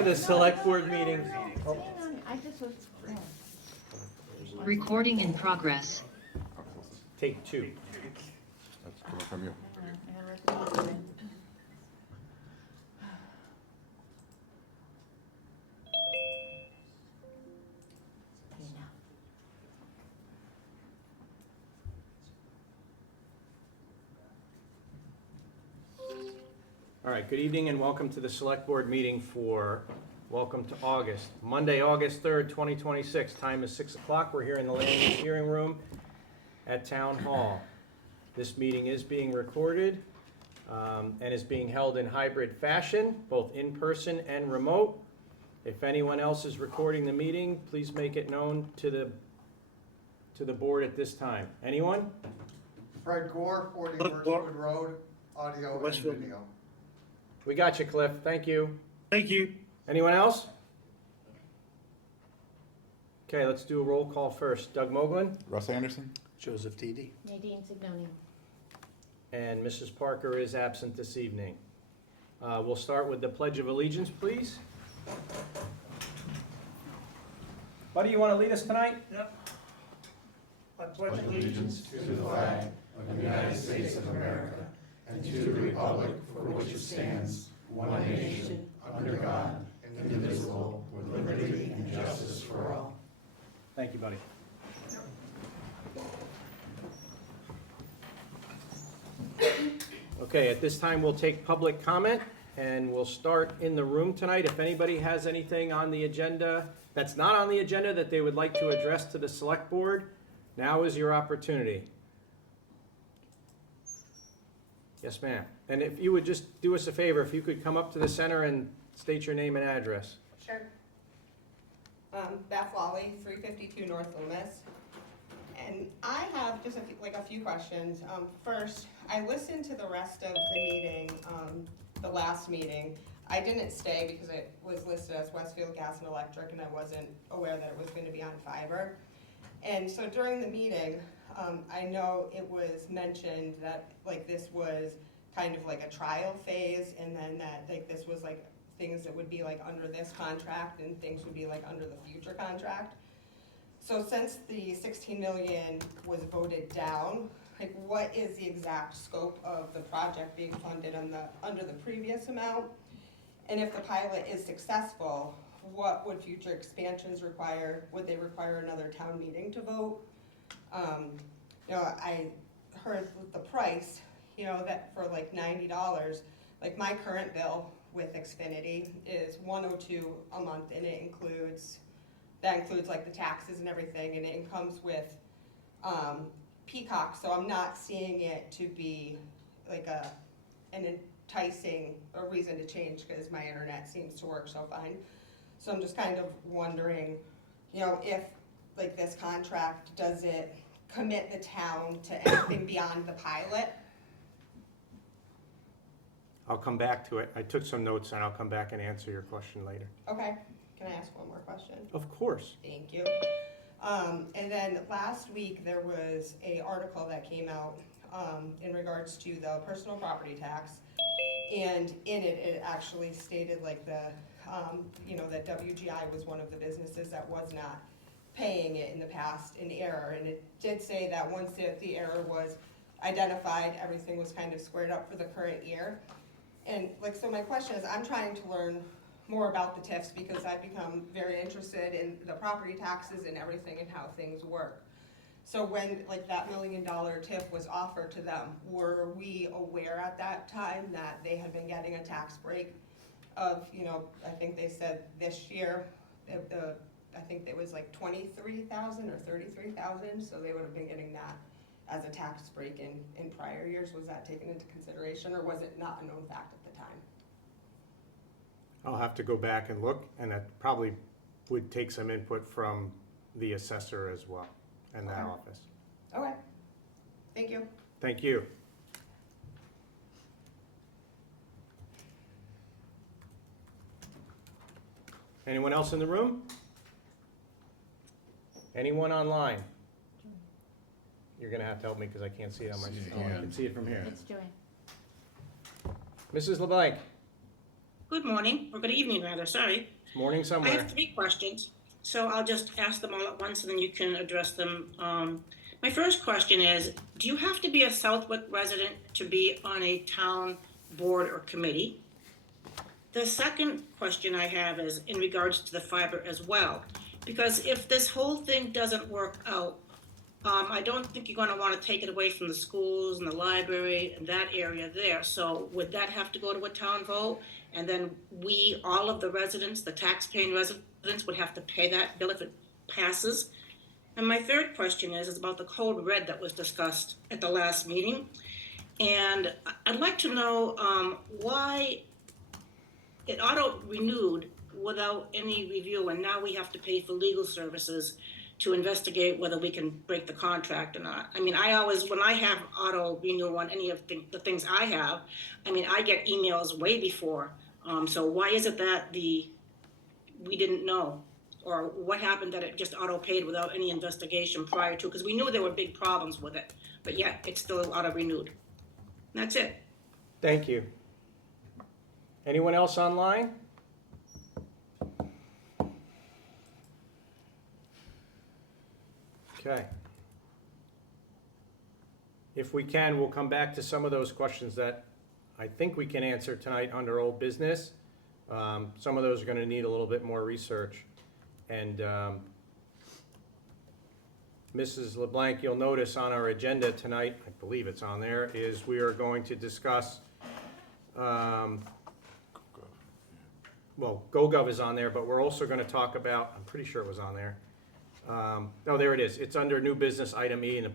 The select board meeting. Oh, Hang on, I just was. Recording in progress. take two. That's coming from you. I gotta let the music in. Okay, now. All right, good evening and welcome to the select board meeting for, welcome to August. Monday, August 3rd, 2026. Time is 6 o'clock. We're here in the land use hearing room at Town Hall. This meeting is being recorded and is being held in hybrid fashion, both in person and remote. If anyone else is recording the meeting, please make it known to the board at this time. Anyone? Fred Gore, 40 Westwood Road, audio and Westfield. video. We got you, Cliff. Thank you. Thank you. Anyone else? Okay, let's do a roll call first. Doug Moglen Russ Anderson? Joseph Didi. Nadine Signoni. and Mrs. Parker is absent this evening. We'll start with the Pledge of Allegiance, please. Buddy, you want to lead us tonight? Yep. I pledge allegiance to the flag of the United States of America and to the republic for which it stands, one nation, under God, indivisible, with liberty and justice for all. Thank you, buddy. Okay, at this time, we'll take public comment, and we'll start in the room tonight. If anybody has anything on the agenda that's not on the agenda that they would like to address to the select board, now is your opportunity. Yes, ma'am. And if you would just do us a favor, if you could come up to the center and state your name and address. Sure. Beth Lawley, 352 North Loomis. And I have just a few questions. First, I listened to the rest of the meeting, the last meeting. I didn't stay because it was listed as Westfield Gas and Electric and I wasn't aware that it was going to be on fiber. And so during the meeting, I know it was mentioned that this was kind of like a trial phase, and then that this was things that would be under this contract and things would be under the future contract. So since the 16 million was voted down, what is the exact scope of the project being funded under the previous amount? And if the pilot is successful, what would future expansions require? Would they require another town meeting to vote? I heard the price, that for $90, my current bill with Xfinity is $102 a month, and it includes the taxes and everything, and it comes with Peacock, so I'm not seeing it to be an enticing reason to change because my internet seems to work so fine. So I'm just kind of wondering, if this contract, does it commit the town to anything beyond the pilot? I'll come back to it. I took some notes and I'll come back and answer your question later. Okay, can I ask one more question? Of course. Thank you. And then last week there was an article that came out in regards to the personal property tax, and in it, it actually stated that WGI was one of the businesses that was not paying it in the past in error, and it did say that once the error was identified, everything was kind of squared up for the current year. And so my question is, I'm trying to learn more about the TIFs because I've become very interested in the property taxes and everything and how things work. So when that $1 million TIF was offered to them, were we aware at that time that they had been getting a tax break of, I think they said this year, I think it was $23,000 or $33,000, so they would have been getting that as a tax break in prior years. Was that taken into consideration, or was it not a known fact at the time? I'll have to go back and look, and that probably would take some input from the assessor as well in that office. Okay, thank you. Thank you. Anyone else in the room? Anyone online? You're gonna have to help me because I can't see it on my screen. I can see it from here. It's doing. Mrs. LeBlanc? Good morning, or good evening rather, sorry. Morning I somewhere. have 3 questions, so I'll just ask them all at once and then you can address them. My first question is, do you have to be a Southwick resident to be on a town board or committee? The second question I have is in regards to the fiber as well, because if this whole thing doesn't work out, I don't think you're gonna wanna take it away from the schools and the library and that area there, so would that have to go to a town vote? And then we, all of the residents, the tax-paying residents would have to pay that bill if it passes? And my third question is about the code red that was discussed at the last meeting. And I'd like to know, why it auto-renewed without any review, and now we have to pay for legal services to investigate whether we can break the contract or not. I mean, I always, when I have auto renew on any of the things I have, I mean, I get emails way before. So why is it that we didn't know? Or what happened that it just auto paid without any investigation prior to? Because we knew there were big problems with it, but yet it's still auto renewed. That's it. Thank you. Anyone else online? Okay. If we can, we'll come back to some of those questions that I think we can answer tonight under old business. Some of those are gonna need a little bit more research. And Mrs. LeBlanc, you'll notice on our agenda tonight, I believe it's on there, is we are going to discuss, well, GoGov is on there, but we're also gonna talk about, I'm pretty sure it was on there. Oh, there it is. It's under new business item E in the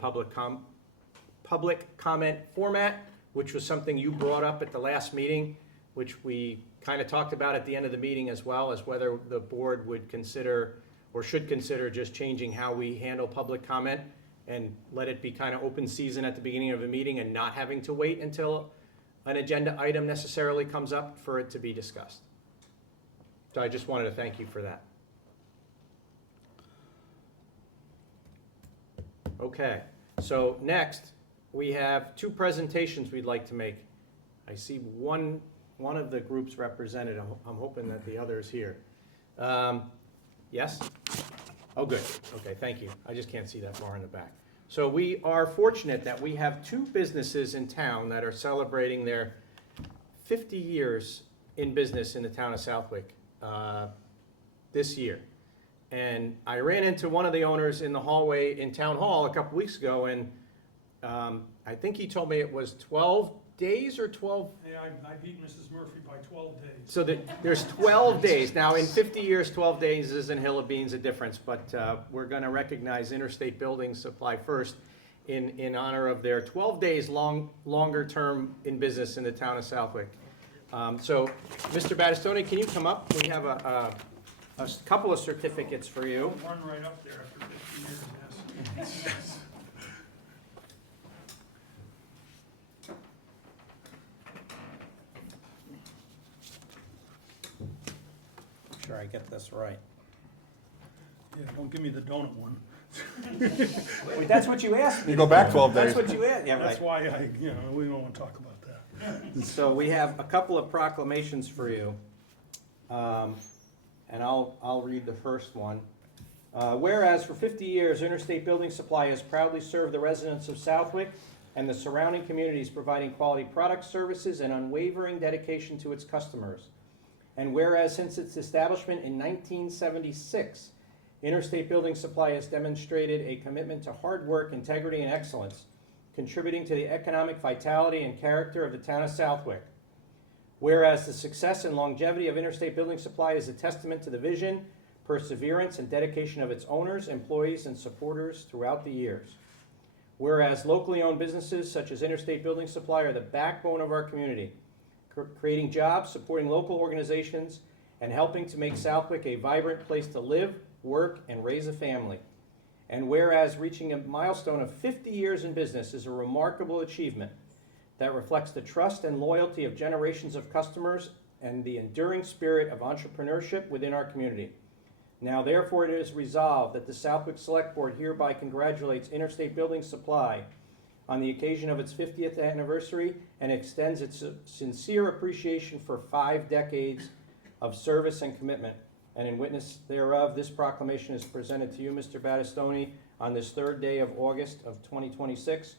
public comment format, which was something you brought up at the last meeting, which we kind of talked about at the end of the meeting as well, as whether the board would consider or should consider just changing how we handle public comment and let it be kind of open season at the beginning of a meeting and not having to wait until an agenda item necessarily comes up for it to be discussed. So I just wanted to thank you for that. Okay, so next, we have 2 presentations we'd like to make. I see one of the groups represented. I'm hoping that the other is here. Yes? Oh, good. Okay, thank you. I just can't see that far in the back. So we are fortunate that we have 2 businesses in town that are celebrating their 50 years in business in the town of Southwick this year. And I ran into one of the owners in the hallway in Town Hall a couple weeks ago, and I think he told me it was 12 days or 12? Yeah, I beat Mrs. Murphy by 12 days. So there's 12 days. Now, in 50 years, 12 days isn't hill of beans a difference, but we're going to recognize Interstate Building Supply first in honor of their 12 days longer term in business in the town of Southwick. So, Mr. Battistoni, can you come up? We have a couple of certificates for you. I'll run right up there after 50 years, yes. Make sure I get this right. Yeah, don't give me the donut one. Wait, that's what you asked me. You go back 12 days. That's what you asked, yeah, That's right. why we don't want to talk about that. So we have a couple of proclamations for you. And I'll read the first one. Whereas for 50 years, Interstate Building Supply has proudly served the residents of Southwick and the surrounding communities, providing quality products, services, and unwavering dedication to its customers. And whereas since its establishment in 1976, Interstate Building Supply has demonstrated a commitment to hard work, integrity, and excellence, contributing to the economic vitality and character of the town of Southwick. Whereas the success and longevity of Interstate Building Supply is a testament to the vision, perseverance, and dedication of its owners, employees, and supporters throughout the years. Whereas locally owned businesses such as Interstate Building Supply are the backbone of our community, creating jobs, supporting local organizations, and helping to make Southwick a vibrant place to live, work, and raise a family. And whereas reaching a milestone of 50 years in business is a remarkable achievement that reflects the trust and loyalty of generations of customers and the enduring spirit of entrepreneurship within our community. Now therefore it is resolved that the Southwick Select Board hereby congratulates Interstate Building Supply on the occasion of its 50th anniversary and extends its sincere appreciation for 5 decades of service and commitment. And in witness thereof, this proclamation is presented to you, Mr. Battistoni, on this 3rd day of August of 2026,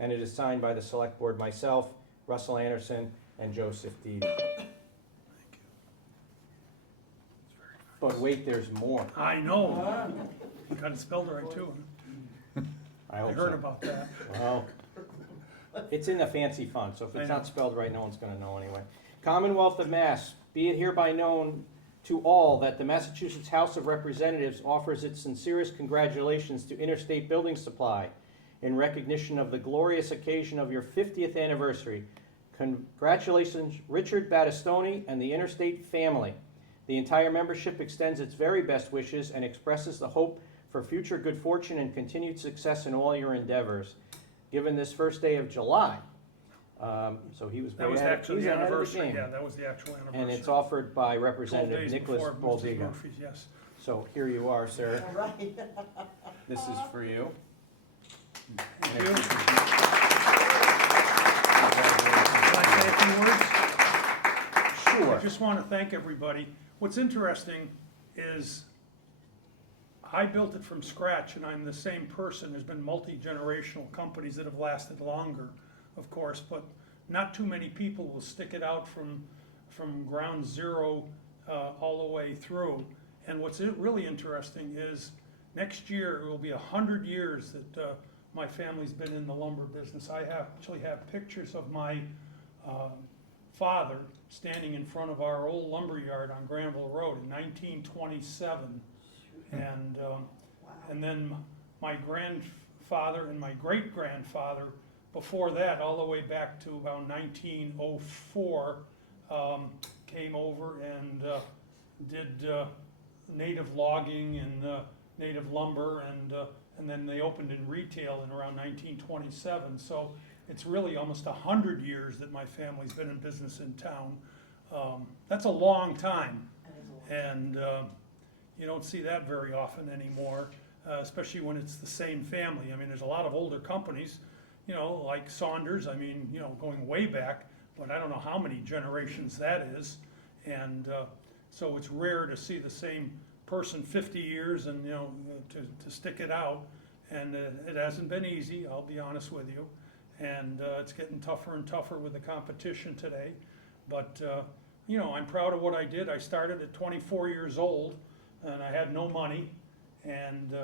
and it is signed by the Select Board, myself, Russell Anderson, and Joseph Deedy. But wait, there's more. I know. You got it spelled right too. I I hope heard so. about that. Well, it's in the fancy font, so if it's I know. not spelled right, no one's gonna know anyway. Commonwealth of Mass, be it hereby known to all that the Massachusetts House of Representatives offers its sincerest congratulations to Interstate Building Supply in recognition of the glorious occasion of your 50th anniversary. Congratulations, Richard Battistoni and the Interstate family. The entire membership extends its very best wishes and expresses the hope for future good fortune and continued success in all your endeavors. Given this first day of July, so he was That way was ahead, actually he's the ahead of the anniversary. game. Yeah, that was the actual anniversary. And it's offered by 12 Representative days Nicholas before Mrs. Bolziga. Murphy's, yes. So here you are, sir. All right. This is for you. Thank you. Can I say a few words? Sure. I just want to thank everybody. What's interesting is I built it from scratch, and I'm the same person. There's been multi-generational companies that have lasted longer, of course, but not too many people will stick it out from ground zero all the way through. And what's really interesting is next year it will be 100 years that my family's been in the lumber business. I actually have pictures of my father standing in front of our old lumber yard on Granville Road in 1927. And then my grandfather and my great-grandfather before that, all the way back to about 1904, came over and did native logging and native lumber, and then they opened in retail in around 1927. So it's really almost 100 years that my family's been in business in town. That's a long time, and you don't see that very often anymore, especially when it's the same family. I mean, there's a lot of older companies, you know, like Saunders, I mean, you know, going way back, but I don't know how many generations that is. And so it's rare to see the same person 50 years and, you know, to stick it out. And it hasn't been easy, I'll be honest with you. And it's getting tougher and tougher with the competition today. But, you know, I'm proud of what I did. I started at 24 years old, and I had no money, and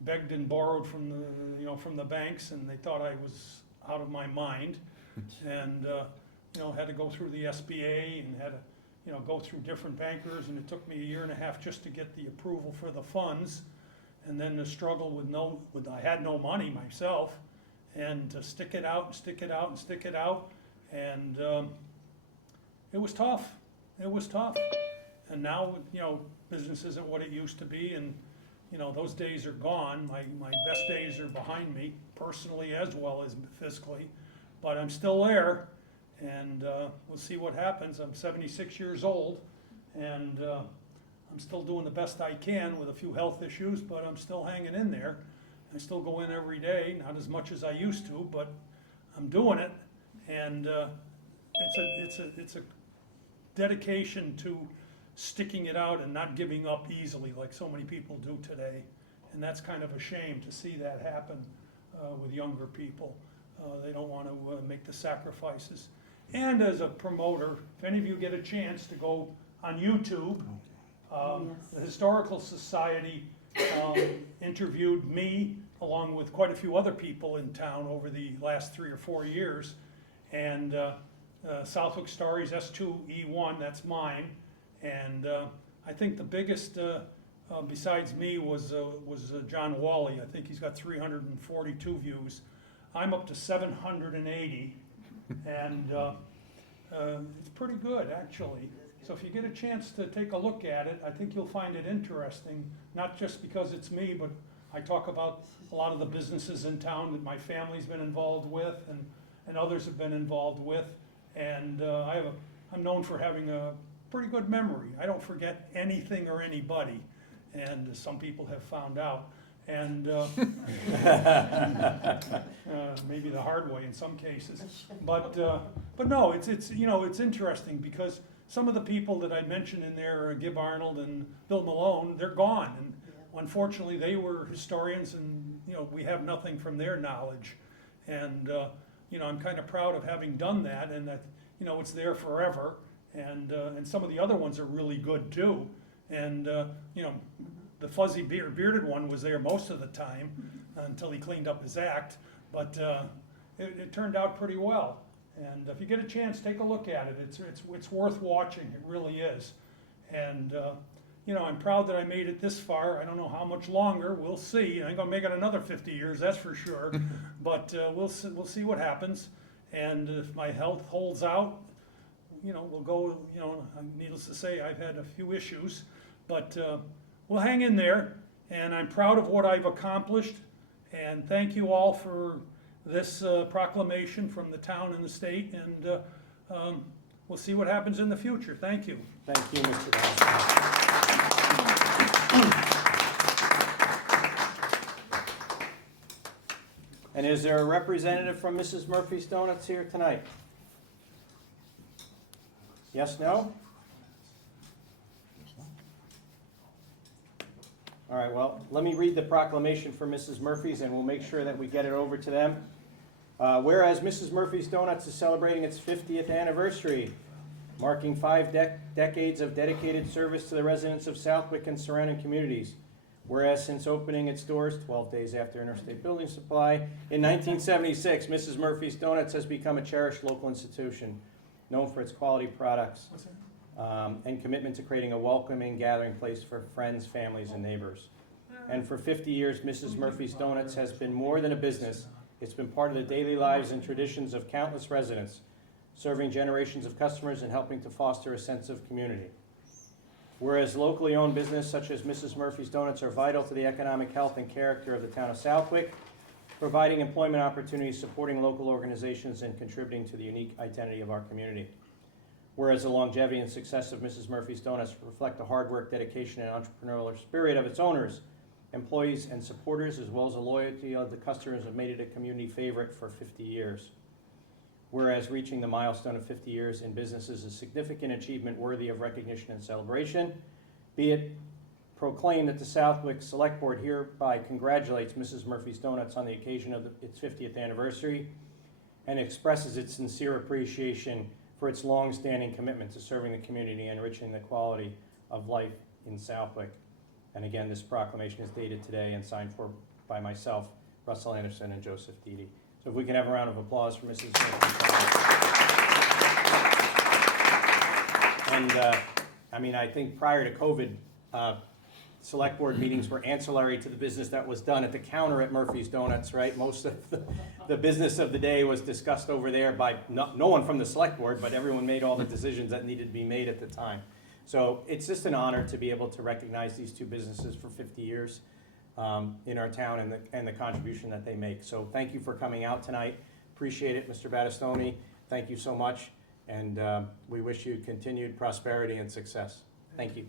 begged and borrowed from the, you know, from the banks, and they thought I was out of my mind. And, you know, had to go through the SBA and had to, you know, go through different bankers, and it took me 1.5 years just to get the approval for the funds. And then the struggle with I had no money myself, and to stick it out and stick it out and stick it out. And it was tough. It was tough. And now, you know, business isn't what it used to be, and, you know, those days are gone. My best days are behind me, personally as well as fiscally. But I'm still there, and we'll see what happens. I'm 76 years old, and I'm still doing the best I can with a few health issues, but I'm still hanging in there. I still go in every day, not as much as I used to, but I'm doing it. And it's a dedication to sticking it out and not giving up easily like so many people do today. And that's kind of a shame to see that happen with younger people. They don't want to make the sacrifices. And as a promoter, if any of you get a chance to go on YouTube, the Historical Society interviewed me along with quite a few other people in town over the last 3 or 4 years. And Southwick Stories S2E1, that's mine. And I think the biggest, besides me, was John Wally. I think he's got 342 views. I'm up to 780, and it's pretty good, actually. So if you get a chance to take a look at it, I think you'll find it interesting, not just because it's me, but I talk about a lot of the businesses in town that my family's been involved with, and others have been involved with. And I'm known for having a pretty good memory. I don't forget anything or anybody, and some people have found out. and maybe the hard way in some cases. But no, it's you know, it's interesting because some of the people that I mentioned in there, Gib Arnold and Bill Malone, they're gone. And unfortunately, they were historians, and you know, we have nothing from their knowledge. And you know, I'm kind of proud of having done that, and that you know, it's there forever. And some of the other ones are really good too. And you know, the fuzzy bearded one was there most of the time until he cleaned up his act. But it turned out pretty well. And if you get a chance, take a look at it. It's worth watching. It really is. And you know, I'm proud that I made it this far. I don't know how much longer. We'll see. I ain't gonna make it another 50 years, that's for sure. But we'll see what happens. And if my health holds out, you know, we'll go. You know, needless to say, I've had a few issues, but we'll hang in there. And I'm proud of what I've accomplished. And thank you all for this proclamation from the town and the state. And we'll see what happens in the future. Thank you. Thank you, Mr. Bass. And is there a representative from Mrs. Murphy's Donuts here tonight? Yes, no? All right, well, let me read the proclamation for Mrs. Murphy's and we'll make sure that we get it over to them. Whereas Mrs. Murphy's Donuts is celebrating its 50th anniversary, marking 5 decades of dedicated service to the residents of Southwick and surrounding communities. Whereas since opening its doors 12 days after Interstate Building Supply in 1976, Mrs. Murphy's Donuts has become a cherished local institution, known for its quality products and commitment to creating a welcoming gathering place for friends, families, and neighbors. And for 50 years, Mrs. Murphy's Donuts has been more than a business. It's been part of the daily lives and traditions of countless residents, serving generations of customers and helping to foster a sense of community. Whereas locally owned business such as Mrs. Murphy's Donuts are vital to the economic health and character of the town of Southwick, providing employment opportunities, supporting local organizations, and contributing to the unique identity of our community. Whereas the longevity and success of Mrs. Murphy's Donuts reflect the hard work, dedication, and entrepreneurial spirit of its owners, employees, and supporters, as well as the loyalty of the customers, have made it a community favorite for 50 years. Whereas reaching the milestone of 50 years in business is a significant achievement worthy of recognition and celebration, be it proclaimed that the Southwick Select Board hereby congratulates Mrs. Murphy's Donuts on the occasion of its 50th anniversary and expresses its sincere appreciation for its long-standing commitment to serving the community and enriching the quality of life in Southwick. And again, this proclamation is dated today and signed by myself, Russell Anderson, and Joseph Deedy. So if we can have a round of applause for Mrs. Murphy. And I mean, I think prior to COVID, select board meetings were ancillary to the business that was done at the counter at Murphy's Donuts, right? Most of the business of the day was discussed over there by no one from the select board, but everyone made all the decisions that needed to be made at the time. So it's just an honor to be able to recognize these two businesses for 50 years. In our town and the contribution that they make. So thank you for coming out tonight. Appreciate it, Mr. Battistoni. Thank you so much. And we wish you continued prosperity and success. Thank you.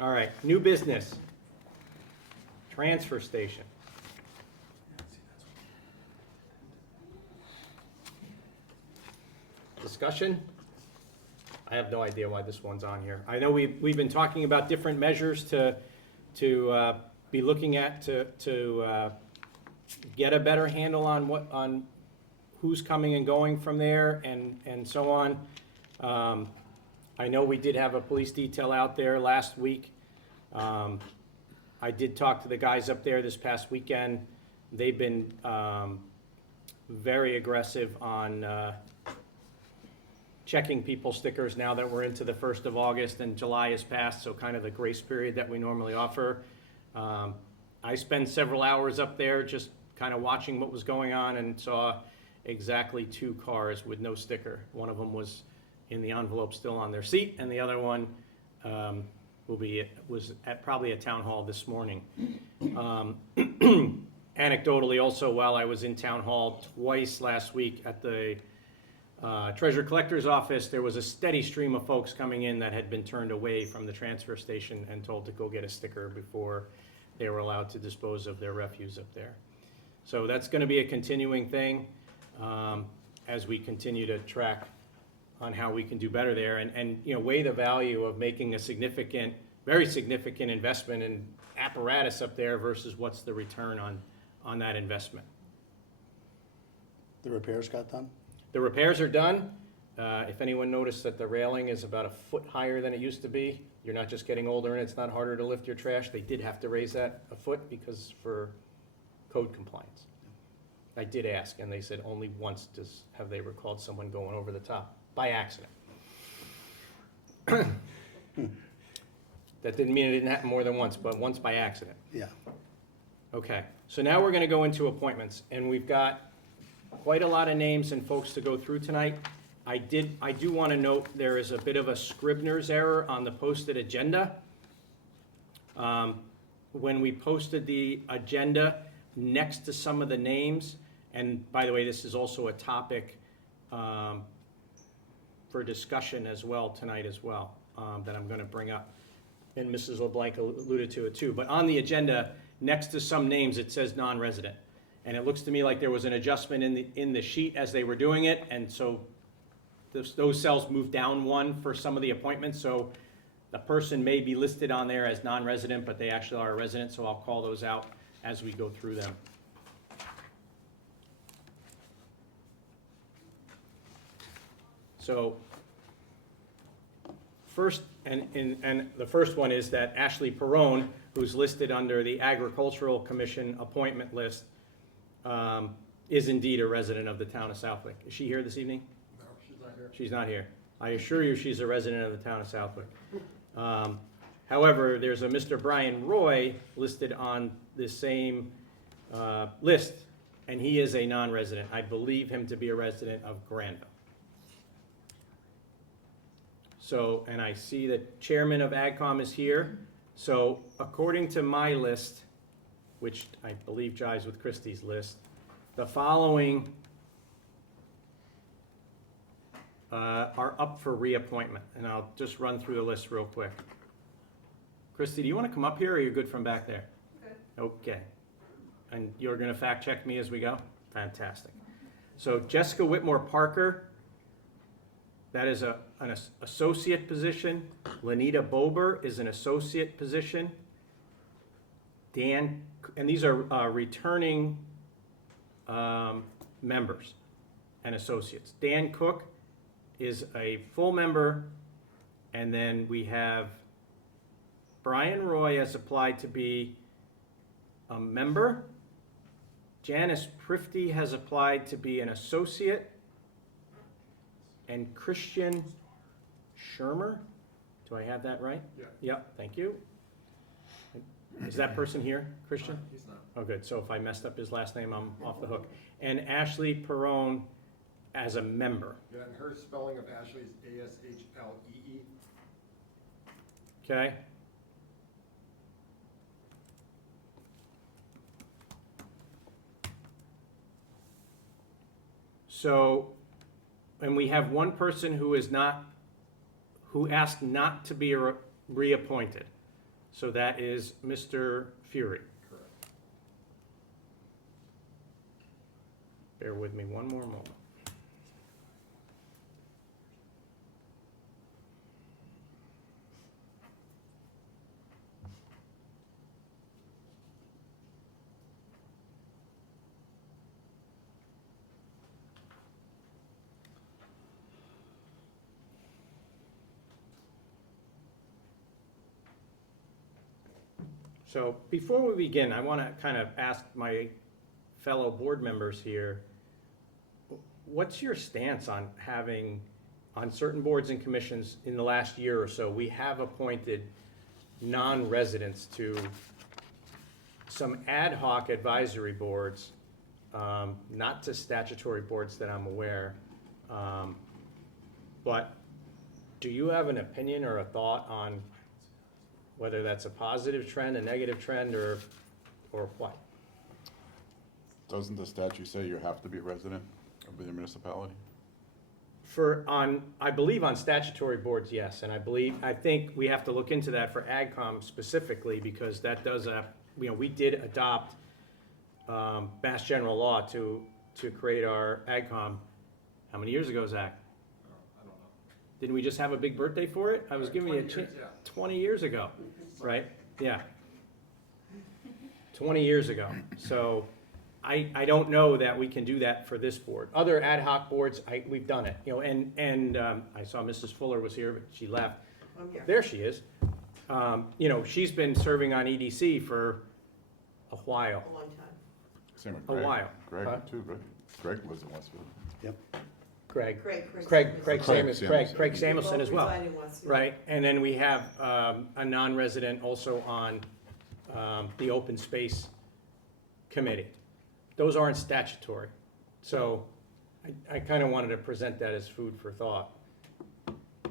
All right, new business. Transfer station. Discussion? I have no idea why this one's on here. I know we've been talking about different measures to be looking at to get a better handle on who's coming and going from there and so on. I know we did have a police detail out there last week. I did talk to the guys up there this past weekend. They've been very aggressive on checking people's stickers now that we're into the 1st of August and July is passed, so kind of the grace period that we normally offer. I spent several hours up there just kind of watching what was going on and saw exactly 2 cars with no sticker. One of them was in the envelope still on their seat, and the other one was at probably a town hall this morning. anecdotally also, while I was in town hall twice last week at the treasurer collector's office, there was a steady stream of folks coming in that had been turned away from the transfer station and told to go get a sticker before they were allowed to dispose of their refuse up there. So that's going to be a continuing thing as we continue to track on how we can do better there and weigh the value of making a significant, very significant investment in apparatus up there versus what's the return on that investment. The repairs got done? The repairs are done. If anyone noticed that the railing is about a foot higher than it used to be, you're not just getting older and it's not harder to lift your trash. They did have to raise that a foot because for code compliance. I did ask, and they said only once have they recalled someone going over the top by accident. That didn't mean it didn't happen more than once, but once by accident. Yeah. Okay, so now we're gonna go into appointments, and we've got quite a lot of names and folks to go through tonight. I do wanna note there is a bit of a Scribner's error on the posted agenda. When we posted the agenda next to some of the names, and by the way, this is also a topic for discussion as well tonight as well, that I'm gonna bring up. And Mrs. LeBlanc alluded to it too, but on the agenda, next to some names, it says non-resident. And it looks to me like there was an adjustment in the sheet as they were doing it, and so those cells moved down one for some of the appointments, so the person may be listed on there as non-resident, but they actually are a resident, so I'll call those out as we go through them. So first, and the first one is that Ashley Perrone, who's listed under the Agricultural Commission appointment list, is indeed a resident of the town of Southwick. Is she here this evening? No, she's not here. She's not here. I assure you she's a resident of the town of Southwick. However, there's a Mr. Brian Roy listed on the same list, and he is a non-resident. I believe him to be a resident of Granville. So, and I see that Chairman of AgCom is here. So according to my list, which I believe jives with Christie's list, the following are up for reappointment. And I'll just run through the list real quick. Christie, do you want to come up here or are you good from back there? Okay. And you're going to fact check me as we go? Fantastic. So Jessica Whitmore Parker, that is an associate position. Lenita Bober is an associate position. Dan, and these are returning members and associates. Dan Cook is a full member, and then we have Brian Roy has applied to be a member. Janice Prifty has applied to be an associate. And Christian Shermer, do I have that right? Yeah. Yep, thank you. Is that person here, Christian? He's not. Oh, good, so if I messed up his last name, I'm off the hook. And Ashley Perrone as a member, Yeah, and her spelling of Ashley is A-S-H-L-E-E. okay? So, and we have one person who asked not to be reappointed. So that is Mr. Fury. Correct. Bear with me one more moment. So before we begin, I want to kind of ask my fellow board members here, what's your stance on having, on certain boards and commissions in the last year or so, we have appointed non-residents to some ad hoc advisory boards, not to statutory boards that I'm aware, but do you have an opinion or a thought on whether that's a positive trend, a negative trend, or what? Doesn't the statute say you have to be a resident of the municipality? I believe on statutory boards, yes, and I think we have to look into that for AgCom specifically, because that does, we did adopt Mass General Law to create our AgCom. How many years ago, Zach? I don't know. Didn't we just have a big birthday for it? I was giving you a 20 chance. years, yeah. 20 years ago, right? Yeah. 20 years ago. So I don't know that we can do that for this board. Other ad hoc boards, we've done it, and I saw Mrs. Fuller was here, but she left. There she is. She's been serving on EDC for a while. A long time. Same with A Greg. while. Greg Huh? too, right? Greg lives in Westfield. Craig Craig Samuelson as well. Right, and then we have a non-resident also on the Open Space Committee. Those aren't statutory, so I kind of wanted to present that as food for thought.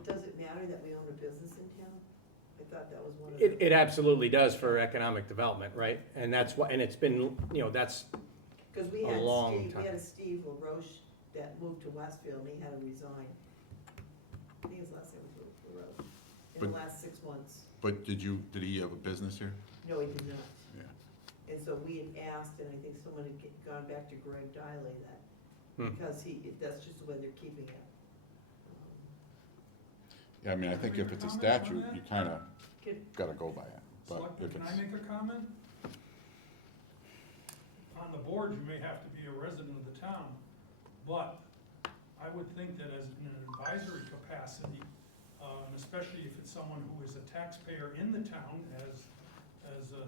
Does it matter that we own a business in town? I thought that was one of the. It absolutely does for economic development, right? And that's what, and it's been, that's, Because we a had long Steve, time. we had a Steve LaRoche that moved to Westfield, and he had to resign. I think his last name was LaRoche, in the But- last 6 months. But did he have a business here? No, he did not. Yeah. And so we had asked, and I think someone had gone back to Greg Diley that, Hmm. because that's just the way they're keeping it. Yeah, I mean, I think if it's a statute, you kind of Can- gotta go by it. But Selectman, if can it's, I make a comment? On the board, you may have to be a resident of the town, but I would think that as in an advisory capacity, and especially if it's someone who is a taxpayer in the town, as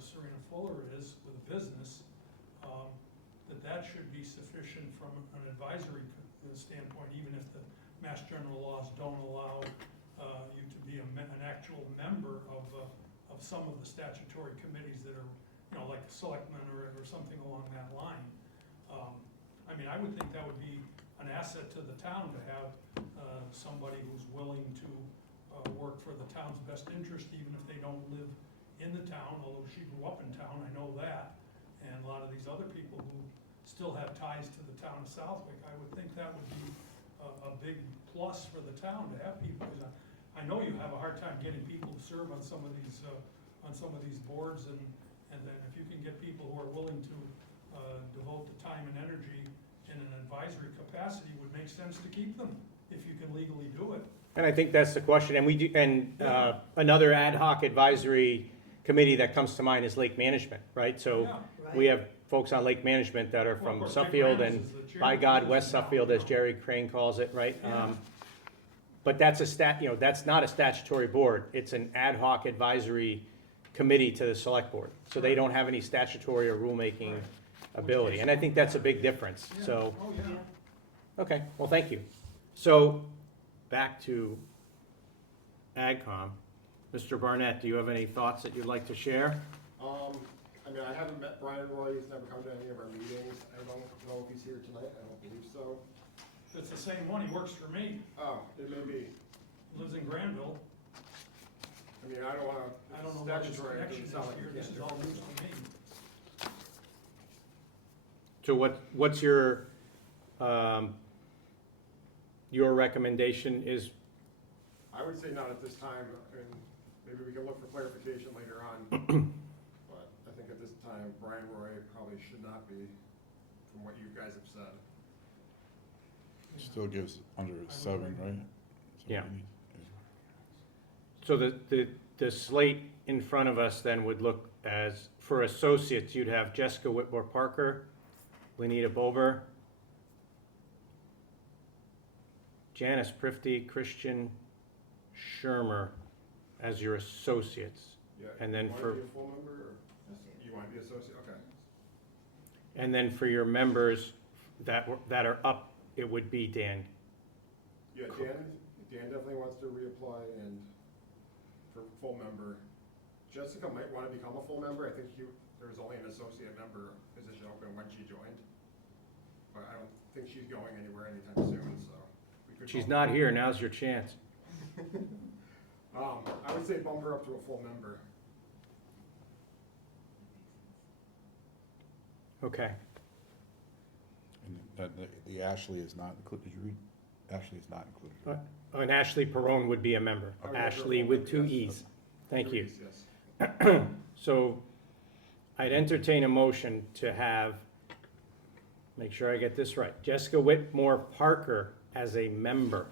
Serena Fuller is with a business, that should be sufficient from an advisory standpoint, even if the Mass General laws don't allow you to be an actual member of some of the statutory committees that are, like selectmen or something along that line. I mean, I would think that would be an asset to the town to have somebody who's willing to work for the town's best interest, even if they don't live in the town, although she grew up in town, I know that. And a lot of these other people who still have ties to the town of Southwick, I would think that would be a big plus for the town to have people. Because I know you have a hard time getting people to serve on some of these boards, and then if you can get people who are willing to devote the time and energy in an advisory capacity, it would make sense to keep them if you can legally do it. and I think that's the question, and we do, and another ad hoc advisory committee that comes to mind is Lake Management, right? So Yeah. we have folks on Lake Management that are Well, of from course, Suffield Dick and Rams is the by chairman God, of West the town Suffield, as now. Jerry Crane calls it, right? Yeah. But that's that's not a statutory board, it's an ad hoc advisory committee to the select board. So they don't have any statutory or rulemaking Right. ability, and I think that's a big difference, Yeah. so, Oh, yeah. okay, well, thank you. So, back to AgCom. Mr. Barnett, do you have any thoughts that you'd like to share? I mean, I haven't met Brian Roy, he's never come to any of our meetings, I don't know if he's here tonight, I don't believe so. It's the same one, he works for me, Oh, it may be, lives in Granville. I mean, I don't wanna, I don't know what his statutory, it connection doesn't is sound like here, you this can't is do all it. news to me. So what's your recommendation is, I would say not at this time, and maybe we can look for clarification later on. But I think at this time, Brian Roy probably should not be, from what you guys have said. still gives under 7, right? Is that Yeah. what we need? so the slate in front of us then would look as, for associates, you'd have Jessica Whitmore Parker, Lenita Bober, Janice Prifty, Christian Shermer as your associates. Yeah, And then you for- wanna be a full member, or you wanna be associate, okay. And then for your members that are up, it would be Dan. Yeah, Dan definitely wants to reapply and for full member. Jessica might wanna become a full member, I think there was only an associate member position open when she joined. But I don't think she's going anywhere anytime soon, so. we could She's bump- not here, now's your chance. I would say bump her up to a full member. Okay. that the Ashley is not included. Did you read? Ashley is not included. And Ashley Perone would be a member. Okay. Ashley with two Yes. E's. Thank you. Yes. So I'd entertain a motion to have, make sure I get this right, Jessica Whitmore Parker as a member.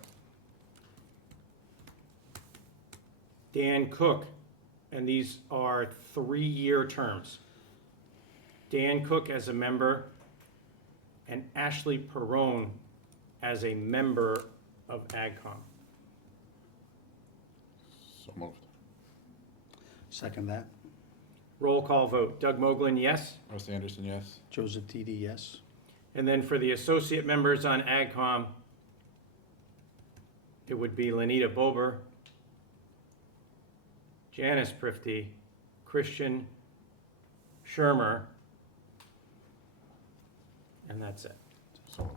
Dan Cook, and these are 3-year terms. Dan Cook as a member and Ashley Perone as a member of AgCom. So moved. Second that. Roll call vote. Doug Moglen, yes? Russ Anderson, yes. Joseph Didi, yes. And then for the associate members on AgCom, it would be Lenita Bober, Janice Prifty, Christian Shermer, and that's it. So moved.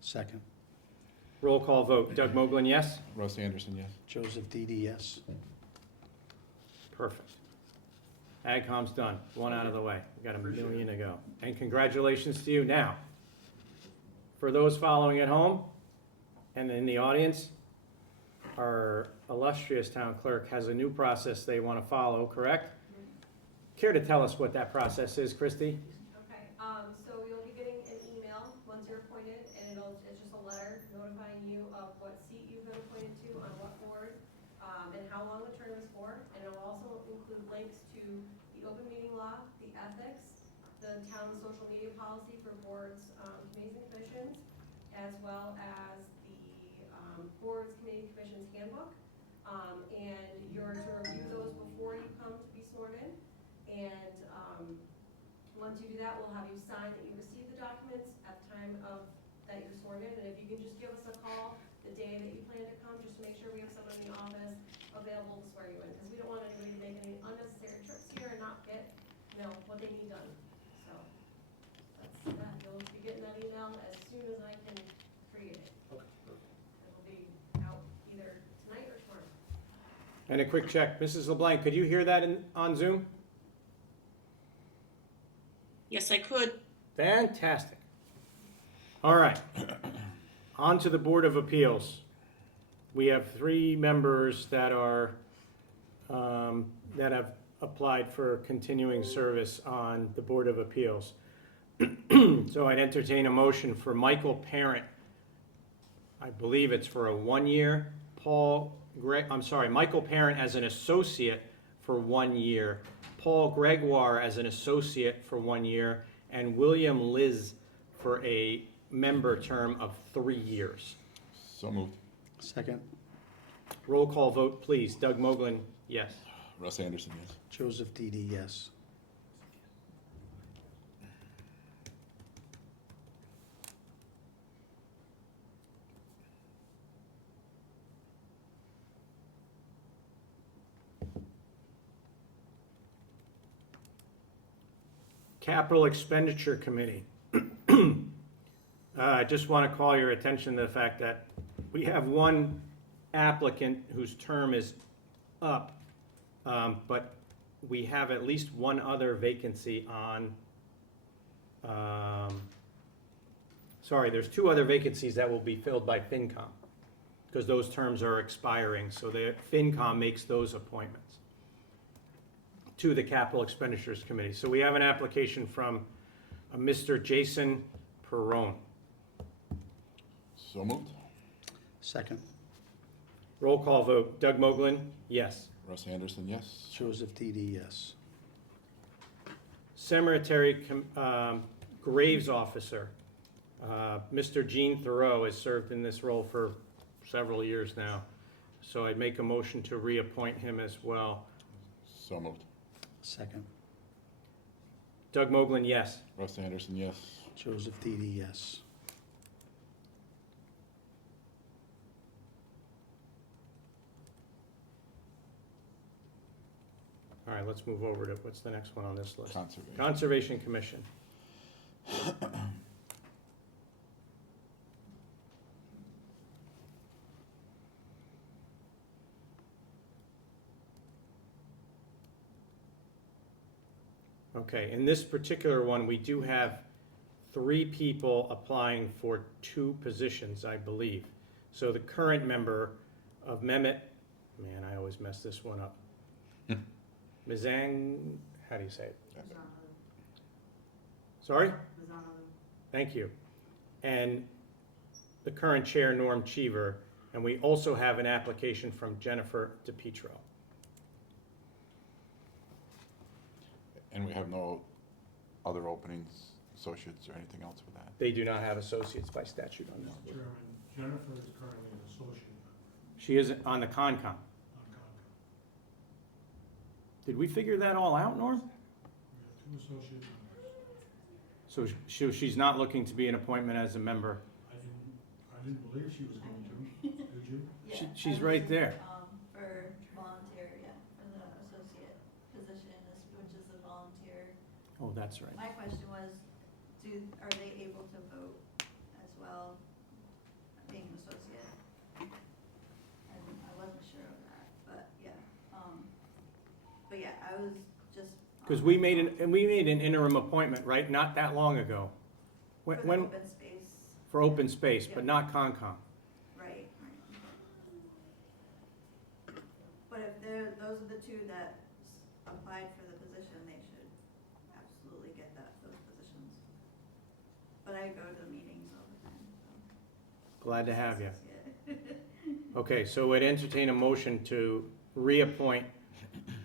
Second. Roll call vote. Doug Moglen, yes? Russ Anderson, yes. Joseph Didi, yes. Perfect. AgCom's done. One out of the way. We got a million to go. And congratulations to you. Now, for those following at home and in the audience, our illustrious town clerk has a new process they want to follow, correct? Care to tell us what that process is, Christy? Okay, so you'll be getting an email once you're appointed, and it's just a letter notifying you of what seat you've been appointed to, on what board, and how long the term is for, and it'll also include links to the open meeting law, the ethics, the town social media policy for boards, committees and commissions, as well as the, boards, committee, commissions handbook. And you're to review those before you come to be sworn in, and, once you do that, we'll have you sign that you received the documents at the time of, that you're sworn in, and if you can just give us a call the day that you plan to come, just to make sure we have someone in the office available to swear you in, because we don't want anybody to make any unnecessary trips here and not get, what they need done. So, that's that, you'll be getting that email as soon as I can create it. It'll be out either tonight or tomorrow. And a quick check. Mrs. LeBlanc, could you hear that on Zoom? Yes, I could. Fantastic. All right. On to the Board of Appeals. We have 3 members that are, that have applied for continuing service on the Board of Appeals. So I'd entertain a motion for Michael Parent. I believe it's for a 1-year. Michael Parent as an associate for 1 year. Paul Gregoire as an associate for 1 year, and William Liz for a member term of 3 years. So moved. Second. Roll call vote, please. Doug Moglen, yes. Russ Anderson, yes. Joseph Didi, yes. Capital Expenditure Committee. I just want to call your attention to the fact that we have one applicant whose term is up, but we have at least one other vacancy on, there's 2 other vacancies that will be filled by FinCom, because those terms are expiring, so the FinCom makes those appointments to the Capital Expenditures Committee. So we have an application from Mr. Jason Perone. So moved. Second. Roll call vote. Doug Moglen, yes. Russ Anderson, yes. Joseph Didi, yes. Cemetery Graves Officer, Mr. Gene Thoreau has served in this role for several years now. So I'd make a motion to reappoint him as well. So moved. Second. Doug Moglen, yes. Russ Anderson, yes. Joseph Didi, yes. All right, let's move over to, what's the next one on this list? Conservation. Conservation Commission. Okay, in this particular one, we do have 3 people applying for 2 positions, I believe. So the current member of Mehmet, man, I always mess this one up. Mizang, how do you say it? Sorry? Thank you. And the current chair, Norm Cheever, and we also have an application from Jennifer DePietro. And we have no other openings, associates, or anything else with that? They do not have associates by statute on this. Mr. Chairman, Jennifer is currently an associate member She is on the Concom. on Concom. Did we figure that all out, Norm? We have 2 associate members. So she's not looking to be an appointment as a member. I didn't believe she was going to, did you? She's right there. For volunteer, yeah, for the associate position, which is a volunteer. Oh, that's right. My question was, are they able to vote as well, being an associate? And I wasn't sure of that, but yeah, I was just. Because we made an interim appointment, right, not that long ago. For the When open space, for open space, but Yeah. not Concom. right. But if those are the 2 that applied for the position, they should absolutely get those positions. But I go to meetings all the time, so. Glad to have you. Yeah. Okay, so I'd entertain a motion to reappoint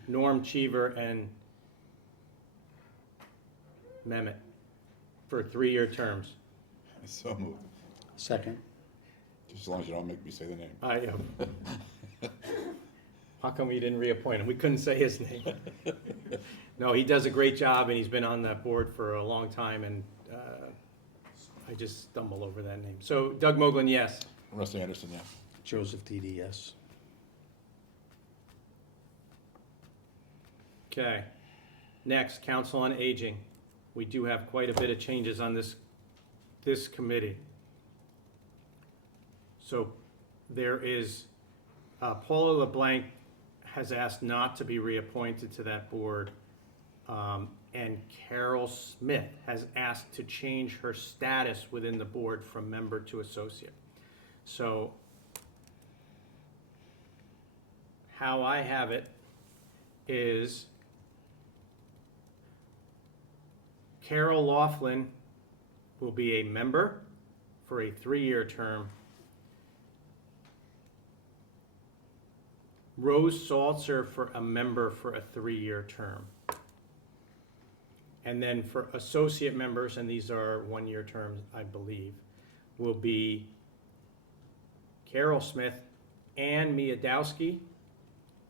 Norm Cheever and Mehmet for 3-year terms. So moved. Second. Just as long as you don't make me say the name. How come we didn't reappoint him? We couldn't say his name. No, he does a great job, and he's been on that board for a long time, and I just stumble over that name. So Doug Moglen, yes. Russ Anderson, yes. Joseph Didi, yes. Okay. Next, Council on Aging. We do have quite a bit of changes on this committee. So there is, Paula LeBlanc has asked not to be reappointed to that board. And Carol Smith has asked to change her status within the board from member to associate. So how I have it is Carol Laughlin will be a member for a 3-year term. Rose Salzer for a member for a 3-year term. And then for associate members, and these are 1-year terms, I believe, will be Carol Smith, Ann Miadowski,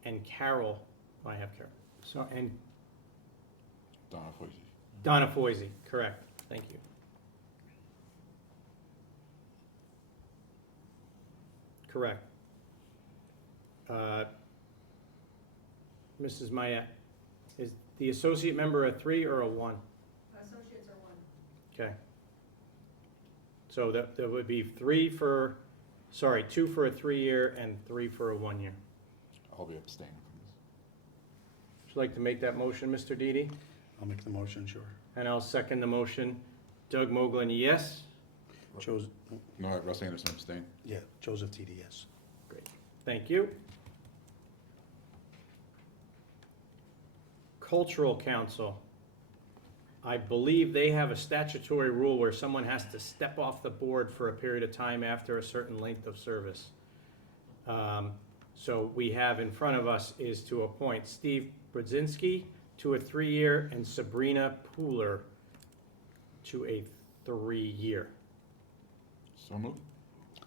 and Carol, I have Carol, so, and Donna Foisey. Donna Foisey, correct, thank you. Correct. Mrs. Maya, is the associate member a 3 or a 1? Associates are 1. Okay. So that would be 2 for a 3-year and 3 for a 1-year. I'll be abstaining from this. Would you like to make that motion, Mr. Didi? I'll make the motion, sure. And I'll second the motion. Doug Moglen, yes? Joseph, No, Russ Anderson abstain. yeah, Joseph Didi, yes. Great, thank you. Cultural Council. I believe they have a statutory rule where someone has to step off the board for a period of time after a certain length of service. So we have in front of us is to appoint Steve Brzezinski to a 3-year and Sabrina Pooler to a 3-year. So moved.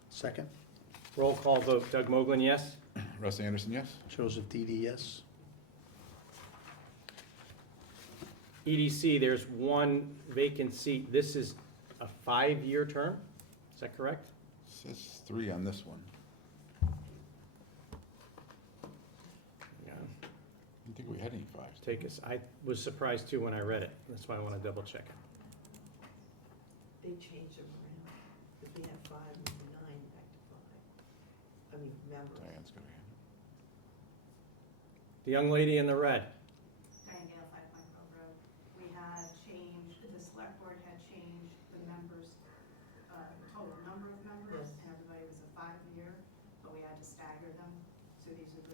Second. Roll call vote. Doug Moglen, yes? Russ Anderson, yes. Joseph Didi, yes. EDC, there's 1 vacant seat. This is a 5-year term? Is that correct? Says 3 on this one. Yeah. I didn't think we had any 5s. Take us. I was surprised too when I read it. That's why I want to double check it. They changed them around. If we had 5, we had 9, back to 5. I mean, members. Diane's got her hand. The young lady in the red. Diane Gale, 5 Mike Grove Road. We had changed, the select board had changed the total number of members, and everybody was a 5-year, but we had to stagger them. So these are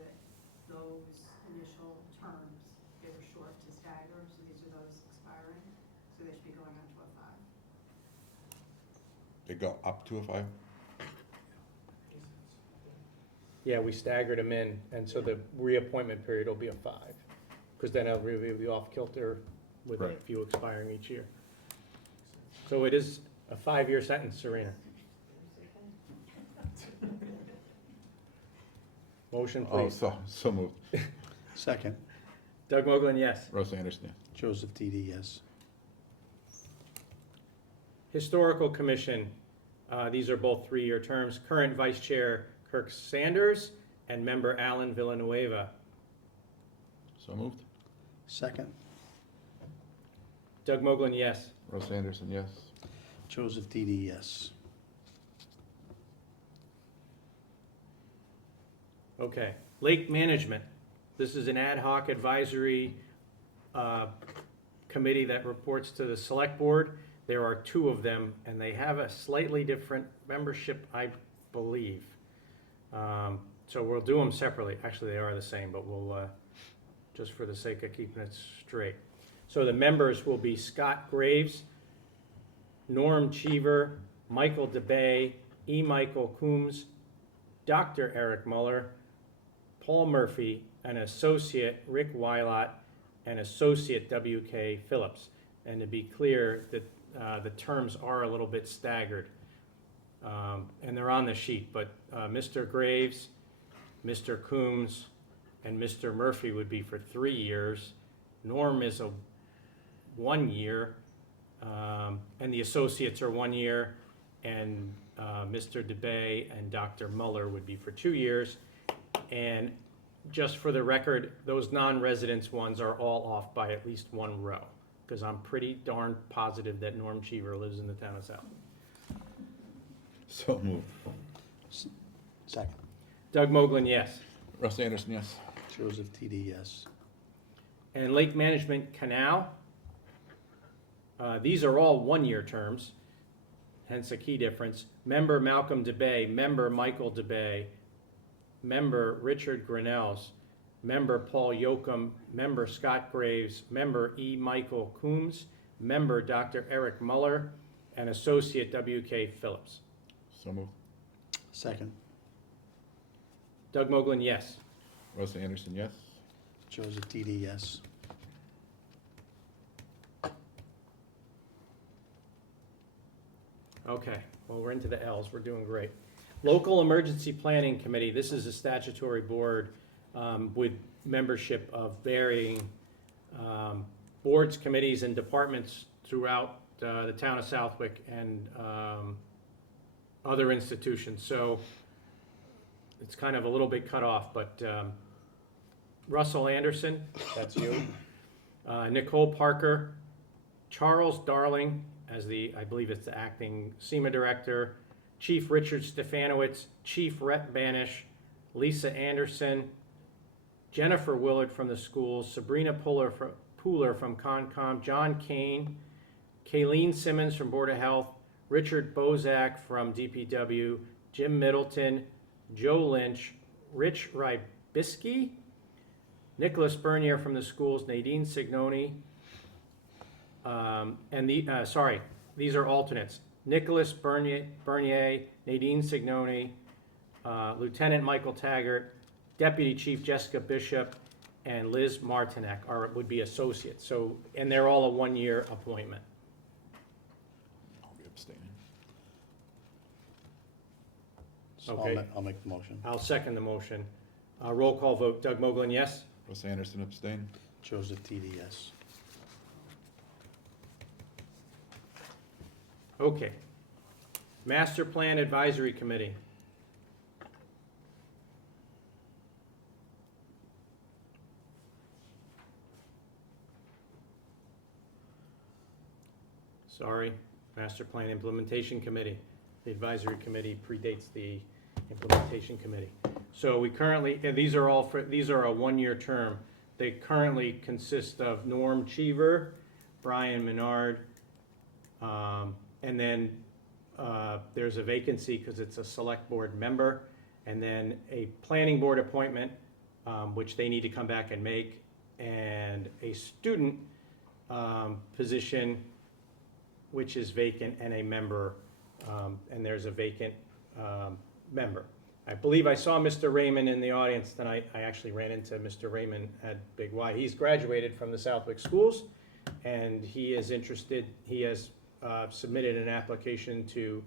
those initial terms, they were short to stagger, so these are those expiring. So they should be going on to a 5. They go up to a 5? Yeah, we staggered them in, and so the reappointment period will be a 5, because then it'll really be off kilter with a Right. few expiring each year. So it is a 5-year sentence, Serena. Motion, Oh, please. so moved. Second. Doug Mogul, yes. Russ Anderson, yes. Joseph Didi, yes. Historical Commission, these are both 3-year terms. Current Vice Chair Kirk Sanders and member Alan Villanueva. So moved. Second. Doug Mogul, yes. Russ Anderson, yes. Joseph Didi, yes. Okay. Lake Management, this is an ad hoc advisory committee that reports to the Select Board. There are 2 of them, and they have a slightly different membership, I believe. So we'll do them separately. Actually, they are the same, but we'll, just for the sake of keeping it straight. So the members will be Scott Graves, Norm Cheever, Michael DeBay, E. Michael Coombs, Dr. Eric Muller, Paul Murphy, an associate Rick Wylot, and associate W.K. Phillips. And to be clear, that the terms are a little bit staggered. And they're on the sheet, but Mr. Graves, Mr. Coombs, and Mr. Murphy would be for 3 years. Norm is a 1 year, and the associates are 1 year, and Mr. DeBay and Dr. Muller would be for 2 years. And just for the record, those non-residents ones are all off by at least 1 row, because I'm pretty darn positive that Norm Cheever lives in the town of Southwick. So moved. Second. Doug Mogul, yes. Russ Anderson, yes. Joseph Didi, yes. And Lake Management Canal, these are all 1-year terms, hence a key difference. Member Malcolm DeBay, member Michael DeBay, member Richard Grinnells, member Paul Yoakum, member Scott Graves, member E. Michael Coombs, member Dr. Eric Muller, and associate W.K. Phillips. So moved. Second. Doug Mogul, yes. Russ Anderson, yes. Joseph Didi, yes. Okay, well, we're into the L's. We're doing great. Local Emergency Planning Committee, this is a statutory board with membership of varying boards, committees, and departments throughout the town of Southwick and other institutions. So it's kind of a little bit cut off, but Russell Anderson, that's you. Nicole Parker, Charles Darling as I believe it's the acting SEMA director, Chief Richard Stefanowitz, Chief Rhett Banish, Lisa Anderson, Jennifer Willard from the schools, Sabrina Pooler from Concom, John Kane, Kayleen Simmons from Board of Health, Richard Bozak from DPW, Jim Middleton, Joe Lynch, Rich Rybisky, Nicholas Bernier from the schools, Nadine Signoni, these are alternates. Nicholas Bernier, Nadine Signoni, Lieutenant Michael Taggart, Deputy Chief Jessica Bishop, and Liz Martinek would be associates. So, and they're all a 1-year appointment. I'll be abstaining. So Okay. I'll make the motion. I'll second the motion. Roll call vote. Doug Mogul, yes. Russ Anderson, abstain. Joseph Didi, yes. Okay. Master Plan Advisory Committee. Sorry, Master Plan Implementation Committee. The advisory committee predates the implementation committee. So we currently, and these are a 1-year term. They currently consist of Norm Cheever, Brian Menard, and then there's a vacancy because it's a select board member, and then a planning board appointment, which they need to come back and make, and a student position, which is vacant, and a member, and there's a vacant member. I believe I saw Mr. Raymond in the audience tonight. I actually ran into Mr. Raymond at Big Y. He's graduated from the Southwick schools, and he is interested, he has submitted an application to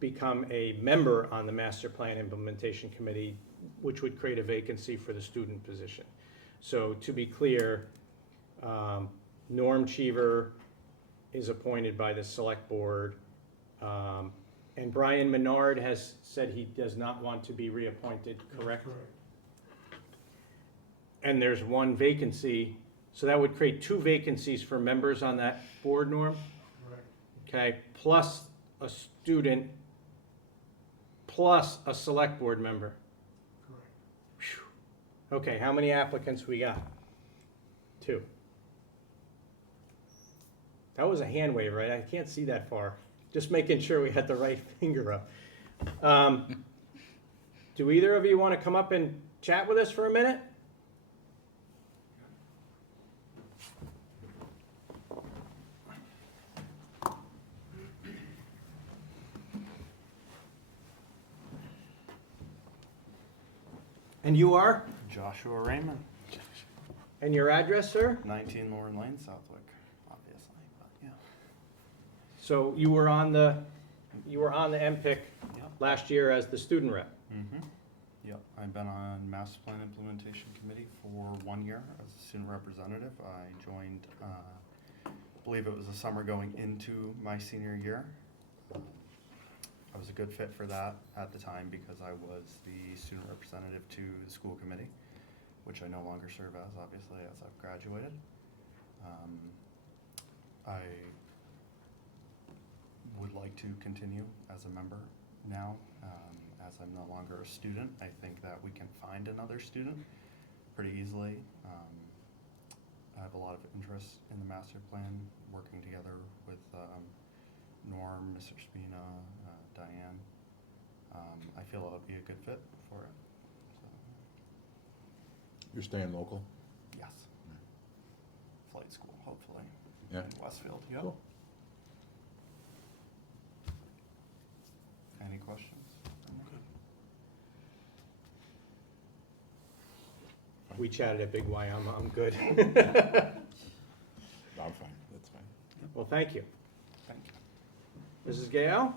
become a member on the Master Plan Implementation Committee, which would create a vacancy for the student position. So to be clear, Norm Cheever is appointed by the Select Board, and Brian Menard has said he does not want to be reappointed, correct? Correct. And there's one vacancy, so that would create 2 vacancies for members on that board, Norm? Correct. Okay, plus a student, plus a select board member. Correct. Phew. Okay, how many applicants we got? 2. That was a hand wave, right? I can't see that far. Just making sure we had the right finger up. Do either of you want to come up and chat with us for a minute? And you are? Joshua Raymond, And your address, sir? 19 Lauren Lane, Southwick, obviously, but yeah. So you were on the MPIC Yep. last year as the student rep. Mm-hmm. Yep, I've been on Master Plan Implementation Committee for 1 year as a student representative. I joined, I believe it was the summer going into my senior year. I was a good fit for that at the time because I was the student representative to the school committee, which I no longer serve as, obviously, as I've graduated. I would like to continue as a member now, as I'm no longer a student. I think that we can find another student pretty easily. I have a lot of interest in the master plan, working together with Norm, Mr. Spina, Diane. I feel I would be a good fit for it. So, You're staying local? yes. Flight school, hopefully. Yeah. In Westfield, yep. Cool. Any questions? We chatted at Big Y, I'm good. I'm fine, that's fine. Well, thank you. Thank you. Mrs. Gale?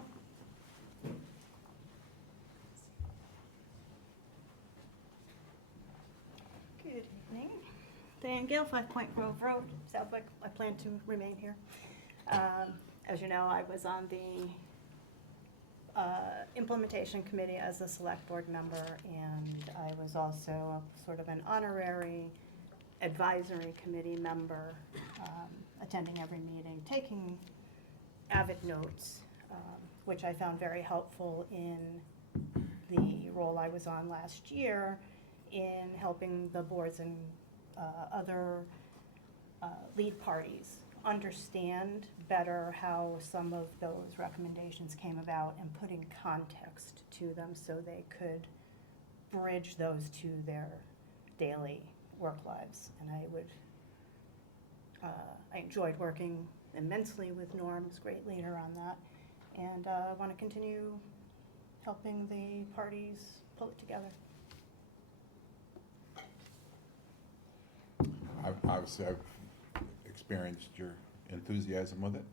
Good evening. Diane Gale, 5 Point Grove Road, Southwick. I plan to remain here. As you know, I was on the implementation committee as a select board member, and I was also sort of an honorary advisory committee member, attending every meeting, taking avid notes, which I found very helpful in the role I was on last year in helping the boards and other lead parties understand better how some of those recommendations came about and putting context to them so they could bridge those to their daily work lives. And I enjoyed working immensely with Norm, he's a great leader on that, and I want to continue helping the parties pull it together. Obviously, I've experienced your enthusiasm with it.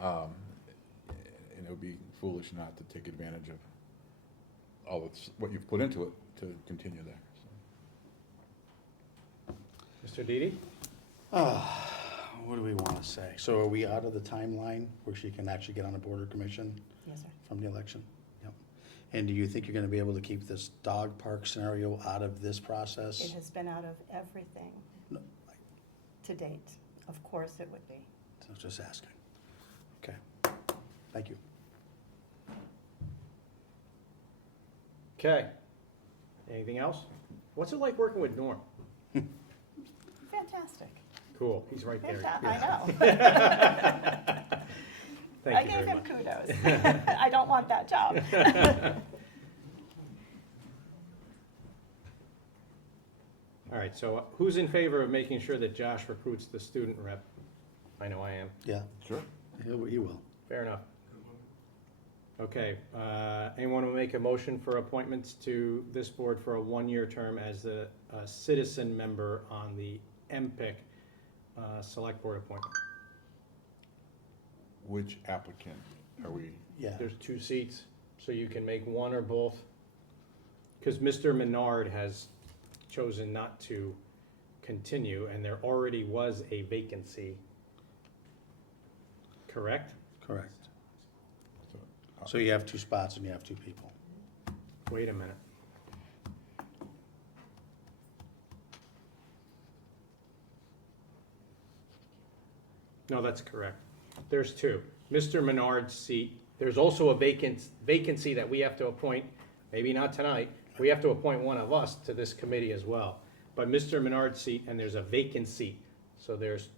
And it would be foolish not to take advantage of all of what you've put into it to continue there. So. Mr. Didi? What do we want to say? So are we out of the timeline where she can actually get on a board or commission Yes, sir. from the election? Yep. And do you think you're going to be able to keep this dog park scenario out of this process? It has been out of everything No, to date. Of course it would be. I was just asking. Okay. Thank you. Okay. Anything else? What's it like working with Norm? Fantastic. Cool, he's right there. I know. Thank I you gave very him much. kudos. I don't want that job. All right, so who's in favor of making sure that Josh recruits the student rep? I know I am. Yeah, Sure. he will. Fair enough. Okay, anyone will make a motion for appointments to this board for a one-year term as a citizen member on the MPIC Select Board appointment? Which applicant are we? Yeah, There's 2 seats, so you can make one or both. Because Mr. Menard has chosen not to continue, and there already was a vacancy. Correct? correct. So, So you have 2 spots and you have 2 people. Wait a minute. No, that's correct. There's 2. Mr. Menard's seat, there's also a vacancy that we have to appoint, maybe not tonight, we have to appoint one of us to this committee as well. But Mr. Menard's seat, and there's a vacant seat, so there's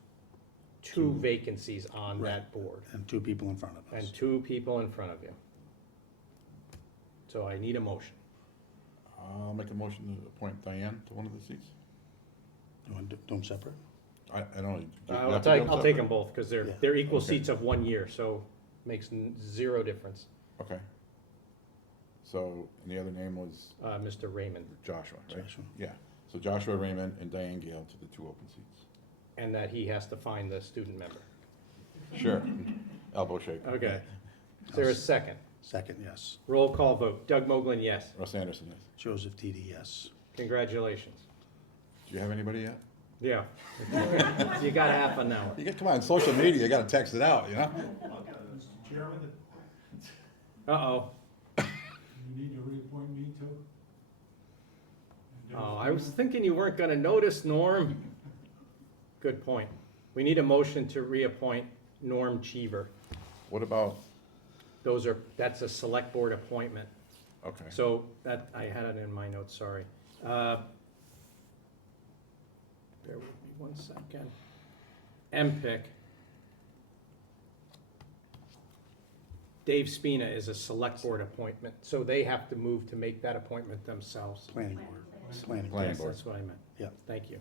2 vacancies on that board, And 2 people in front of us. and 2 people in front of you. So I need a motion. I'll make a motion to appoint Diane to one of the seats. You want to do them separate? I don't. you I'll have to do take, I'll take them separate? both, because Yeah. they're equal Okay. seats of 1 year, so makes 0 difference. Okay. So, and the other name was Mr. Raymond, Joshua, right? Joshua. Yeah. So Joshua Raymond and Diane Gale to the 2 open seats. and that he has to find the student member. Sure. Elbow shake. Okay. Is there a second? Second, yes. Roll call vote. Doug Moglen, yes. Russ Anderson, yes. Joseph Didi, yes. Congratulations. Do you have anybody yet? Yeah. You got half an hour. You get, come on, social media, you gotta text it out, you know? Mr. Chairman, Uh-oh. you need to reappoint me too? Oh, I was thinking you weren't gonna notice, Norm. Good point. We need a motion to reappoint Norm Cheever. What about, That's a select board appointment. okay. So that, I had it in my notes, sorry. Bear with me 1 second. MPIC. Dave Spina is a select board appointment, so they have to move to make that appointment themselves. Planning board. Planning board. Planning Yes, board. that's what I meant. Yeah. Thank you.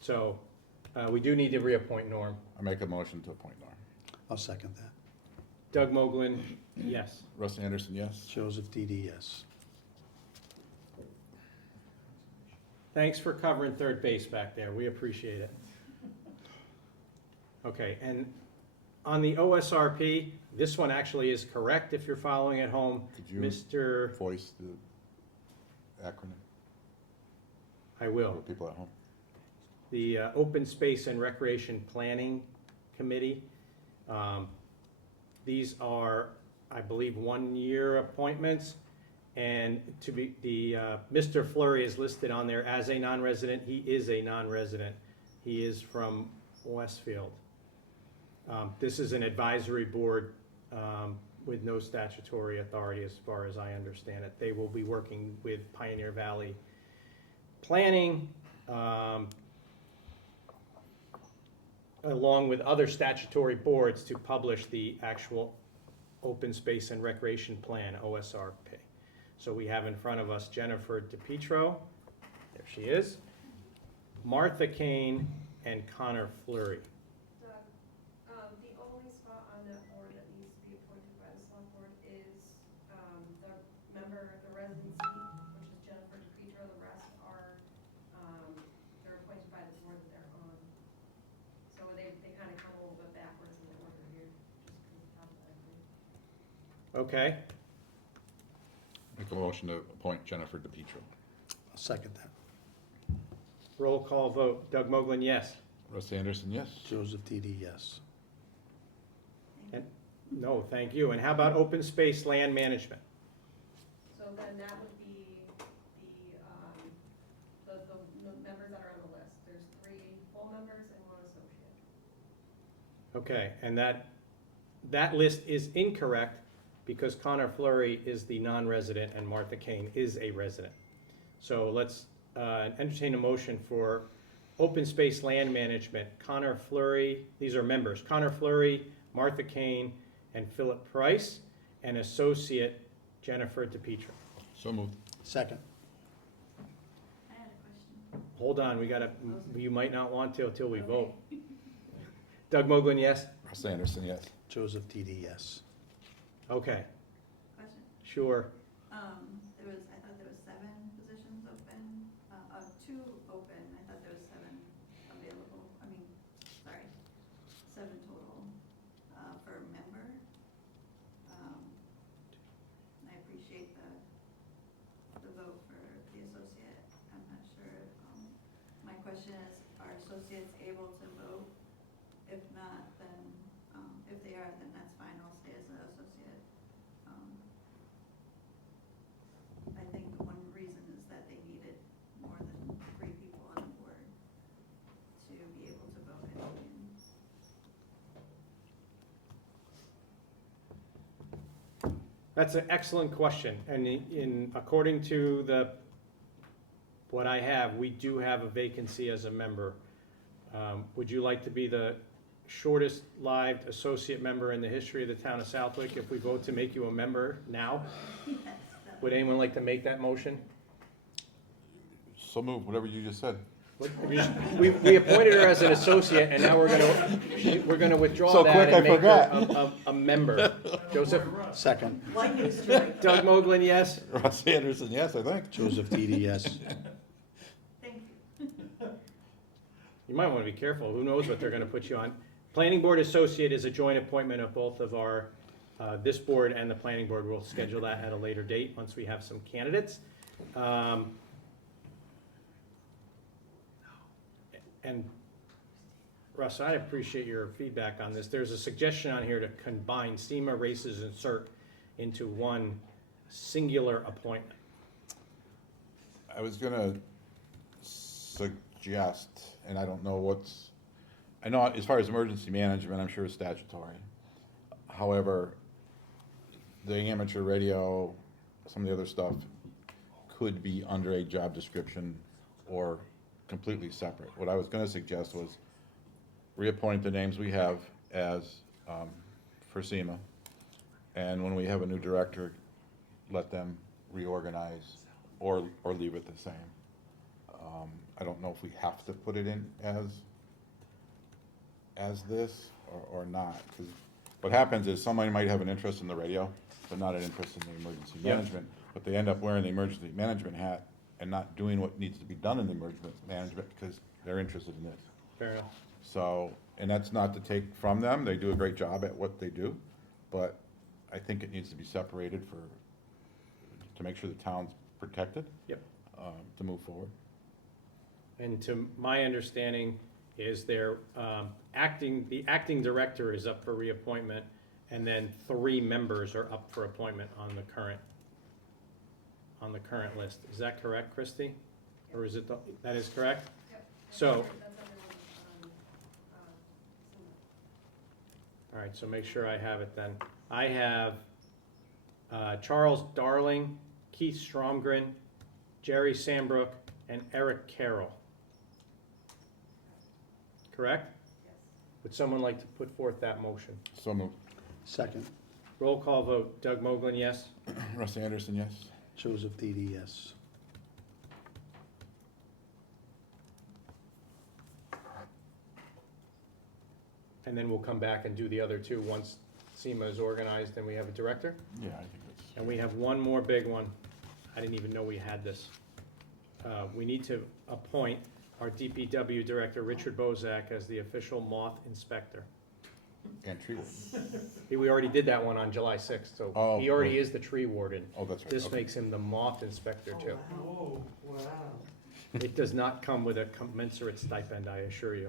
So, we do need to reappoint Norm. I make a motion to appoint Norm. I'll second that. Doug Moglen, yes. Russ Anderson, yes. Joseph Didi, yes. Thanks for covering third base back there, we appreciate it. Okay, and on the OSRP, this one actually is correct if you're following at home. Could you Mr., voice the acronym I for will. people at home? The Open Space and Recreation Planning Committee. These are, I believe, 1-year appointments. And to be, Mr. Fleury is listed on there as a non-resident. He is a non-resident. He is from Westfield. This is an advisory board with no statutory authority as far as I understand it. They will be working with Pioneer Valley Planning, along with other statutory boards to publish the actual Open Space and Recreation Plan, OSRP. So we have in front of us Jennifer DePietro, there she is, Martha Kane, and Connor Fleury. Doug, the only spot on that board that needs to be appointed by the select board is, the member, the residency, which is Jennifer DePietro. The rest are, they're appointed by the board that they're on. So they kind of come a little bit backwards in the order here, just alphabetically. Okay, Make a motion to appoint Jennifer DePietro. I'll second that. roll call vote. Doug Moglen, yes. Russ Anderson, yes. Joseph Didi, yes. No, thank you. And how about Open Space Land Management? So then that would be the members that are on the list. There's 3 full members and 1 associate. Okay, and that list is incorrect because Connor Fleury is the non-resident and Martha Kane is a resident. So let's entertain a motion for Open Space Land Management, Connor Fleury, these are members, Connor Fleury, Martha Kane, and Philip Price, and Associate Jennifer DePietro. So moved. Second. I had a question. Hold on, you might not want to until we vote. Doug Moglen, yes? Russ Anderson, yes. Joseph Didi, yes. Okay, Question. sure. I thought there was 7 positions open, 2 open, I thought there was 7 available, 7 total, for a member. I appreciate the vote for the associate, I'm not sure, my question is, are associates able to vote? If not, then, if they are, then that's fine, I'll stay as an associate. I think one reason is that they needed more than 3 people on the board to be able to vote in meetings. That's an excellent question, and according to what I have, we do have a vacancy as a member. Would you like to be the shortest lived associate member in the history of the town of Southwick if we vote to make you a member now? Yes, Would anyone like to make that motion? So moved, whatever you just said. We appointed her as an associate, and now we're gonna withdraw So that quick, and I make forgot. her a member. Joseph? Second. Like you strike. Doug Moglen, yes? Russ Anderson, yes, I think. Joseph Didi, yes. thank you. You might want to be careful. Who knows what they're going to put you on. Planning Board Associate is a joint appointment of both of our, this board and the Planning Board. We'll schedule that at a later date once we have some candidates. And Russ, I appreciate your feedback on this. There's a suggestion on here to combine SEMA, races, and CERT into one singular appointment. I was gonna suggest, and I don't know I know as far as emergency management, I'm sure it's statutory. However, the amateur radio, some of the other stuff could be under a job description or completely separate. What I was gonna suggest was reappoint the names we have as, for SEMA, and when we have a new director, let them reorganize or leave it the same. I don't know if we have to put it in as this or not, because what happens is somebody might have an interest in the radio, but not an interest in the emergency Yep. management, but they end up wearing the emergency management hat and not doing what needs to be done in the emergency management because they're interested in this. Fair enough. So, and that's not to take from them, they do a great job at what they do, but I think it needs to be separated to make sure the town's protected. Yep. To move forward. And to my understanding is the acting director is up for reappointment, and then 3 members are up for appointment on the current list. Is that correct, Christie? Or is it, that is correct? Yep. So, That's everyone, all right, so make sure I have it then. I have Charles Darling, Keith Stromgren, Jerry Sambrook, and Eric Carroll. Correct? yes. Would someone like to put forth that motion? So moved. Second. Roll call vote. Doug Moglen, yes? Russ Anderson, yes. Joseph Didi, yes. And then we'll come back and do the other 2 once SEMA is organized and we have a director. Yeah, I think that's. And we have one more big one. I didn't even know we had this. We need to appoint our DPW director, Richard Bozak, as the official moth inspector. And tree warden. We already did that one on July 6th, so Oh, he already right. is the tree warden. Oh, that's right. This okay. makes him the moth inspector too. Whoa, wow. It does not come with a commensurate stipend, I assure you.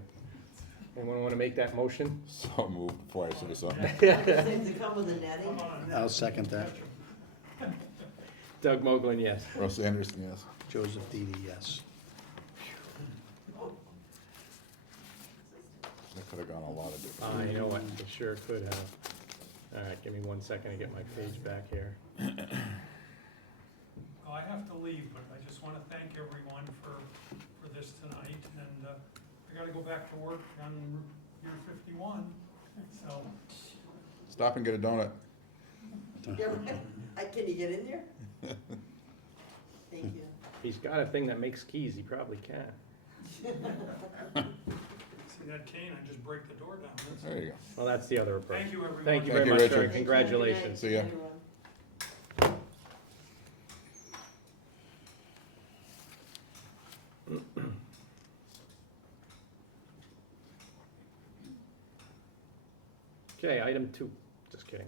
Anyone want to make that motion? So moved before I say something. Does it come with a netting? I'll second that. Doug Moglen, yes. Russ Anderson, yes. Joseph Didi, yes. That could have gone a lot of different. You know what, it sure could have. All right, give me 1 second to get my page back here. Well, I have to leave, but I just want to thank everyone for this tonight, and I gotta go back to work on year 51, so. Stop and get a donut. Yeah, right. Can you get in there? Thank you. He's got a thing that makes keys, he probably can. See that cane, I just break the door down. That's There you go. Well, that's the other approach. Thank you, everyone. Thank you Thank very you, much, sir. Richard. Congratulations. See ya. Everyone. Okay, item 2, just kidding.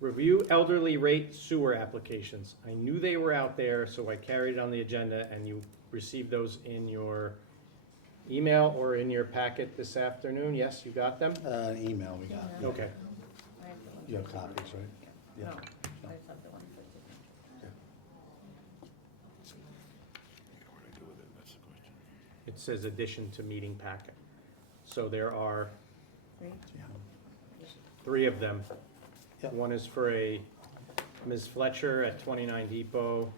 Review elderly rate sewer applications. I knew they were out there, so I carried it on the agenda, and you received those in your email or in your packet this afternoon. Yes, you got them? Email we got. Yeah. Okay. I have the one. You have copies, right? Yeah. No, I just have the one for signature. What do I do with it? That's the question. It says addition to meeting packet. So there are Three? 3 of them. Yep. One is for a Ms. Fletcher at 29 Depot,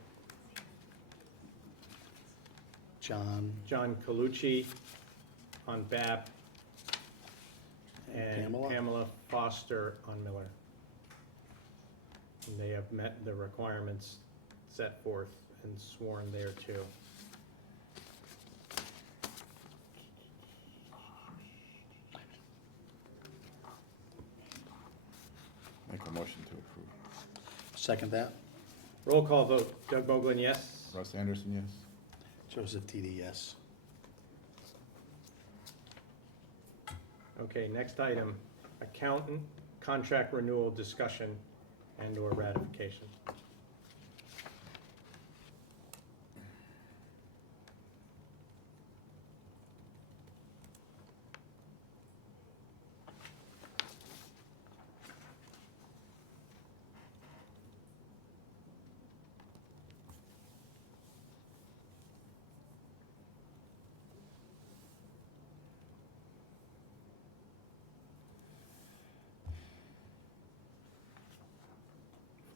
John, John Colucci on BAP, and Pamela? Pamela Foster on Miller. And they have met the requirements set forth and sworn there too. Make a motion to approve. second that. Roll call vote. Doug Moglen, yes? Russ Anderson, yes? Joseph TD, yes. Okay, next item, Accountant Contract Renewal Discussion and/or Ratification.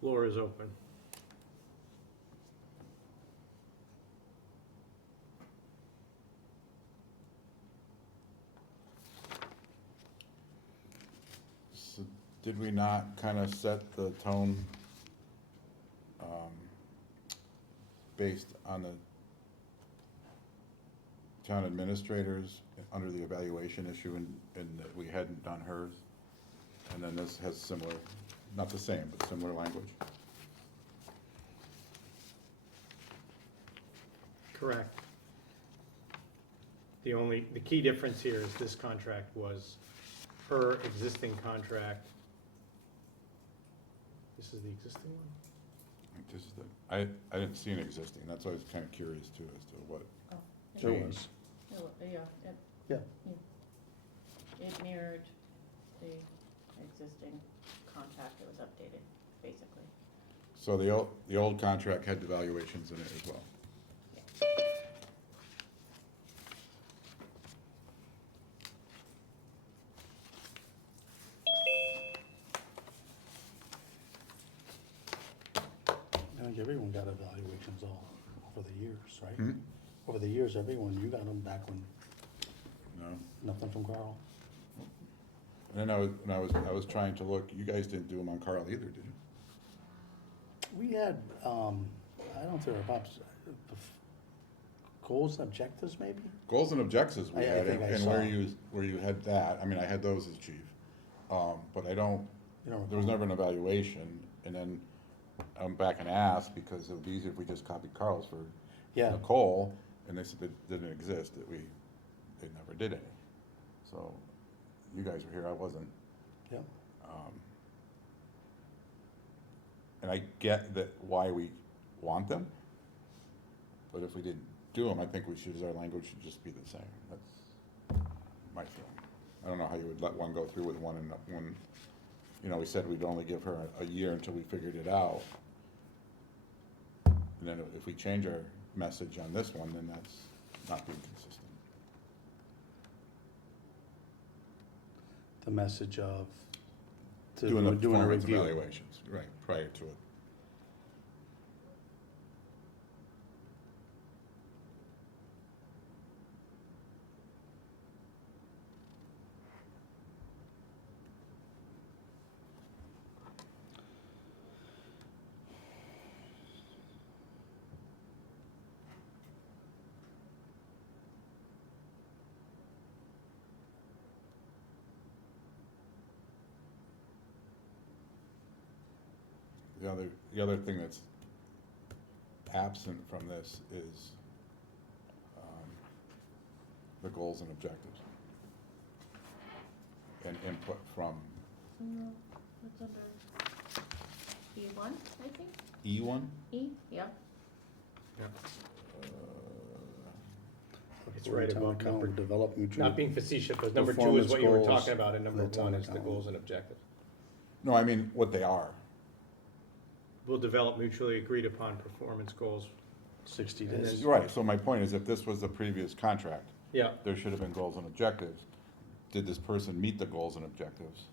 Floor is open. So did we not kind of set the tone based on the town administrators under the evaluation issue and that we hadn't done hers? And then this has similar, not the same, but similar language. Correct. The key difference here is this contract was her existing contract. This is the existing one? I think this is the, I didn't see an existing, that's why I was kind of curious too as to what Oh, There changed. was. yeah, Yeah. it mirrored the existing contract, it was updated, basically. So the old contract had devaluations in it as well. I think everyone got evaluations all over the years, right? Hmm? Over the years, everyone, you got them back when, No. nothing from Carl? And then I was trying to look, you guys didn't do them on Carl either, did you? We had, I don't think about, goals and objectives maybe? Goals and objectives we I had, think I and saw. where you had that, I mean, I had those as chief. But I don't, You don't there was recall? never an evaluation, and then I'm back and asked, because it would be easier if we just copied Carl's for Yeah. Nicole, and they said that didn't exist, that they never did any. So, you guys were here, I wasn't. Yep. And I get that why we want them, but if we didn't do them, I think our language should just be the same. That's my feeling. I don't know how you would let one go through with one and one, we said we'd only give her a year until we figured it out. And then if we change our message on this one, then that's not being consistent. The message of, Doing the doing a performance review. evaluations, right, prior to it. the other thing that's absent from this is the goals and objectives. And input from What's under E1, I think? E1? E, yep. It's right above Town number, account develop mutual. not being facetious, but number 2 is performance what you were goals talking about, and number for the town 1 is the account. goals and objectives. No, I mean what they are. We'll develop mutually agreed upon performance goals. 60 And days. then- Right, so my point is if this was the previous contract, Yeah, there should have been goals and objectives. Did this person meet the goals and objectives?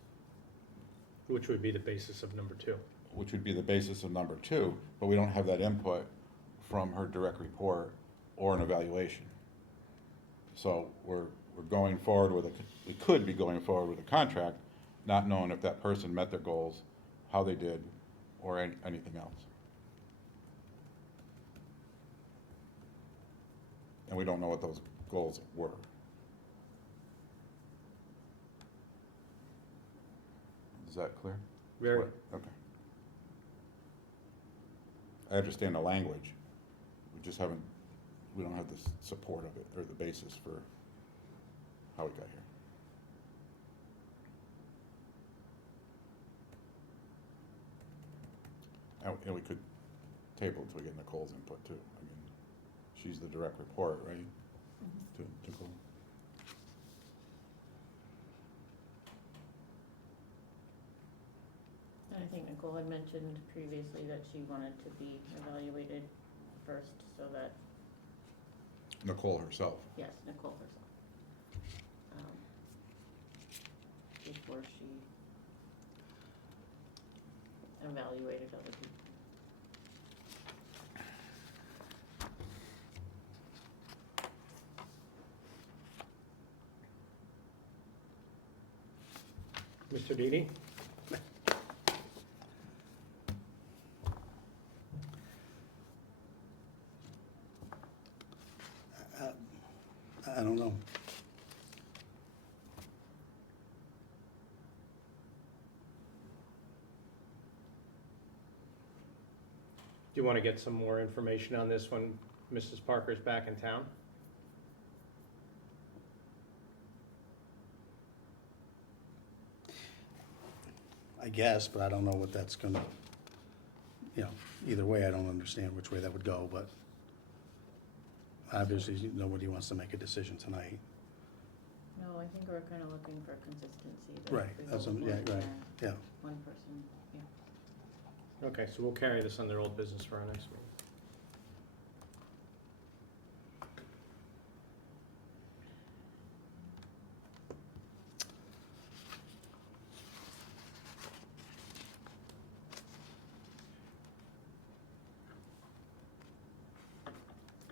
which would be the basis of number 2. Which would be the basis of number 2, but we don't have that input from her direct report or an evaluation. So we're going forward with we could be going forward with a contract, not knowing if that person met their goals, how they did, or anything else. And we don't know what those goals were. Is that clear? Very. Okay. I understand the language, we don't have the support of it, or the basis for how we got here. And we could table until we get Nicole's input too. I mean, she's the direct report, right? To Nicole. And I think Nicole had mentioned previously that she wanted to be evaluated first, so that, Nicole herself. yes, Nicole herself. Before she evaluated other people. Mr. Didi? I don't know. Do you want to get some more information on this when Mrs. Parker's back in town? I guess, but I don't know what that's gonna, either way, I don't understand which way that would go, but obviously, nobody wants to make a decision tonight. No, I think we're kind of looking for consistency. that Right, we that's go what- with yeah, right, one- yeah. One person, yeah. Okay, so we'll carry this under old business for our next meeting.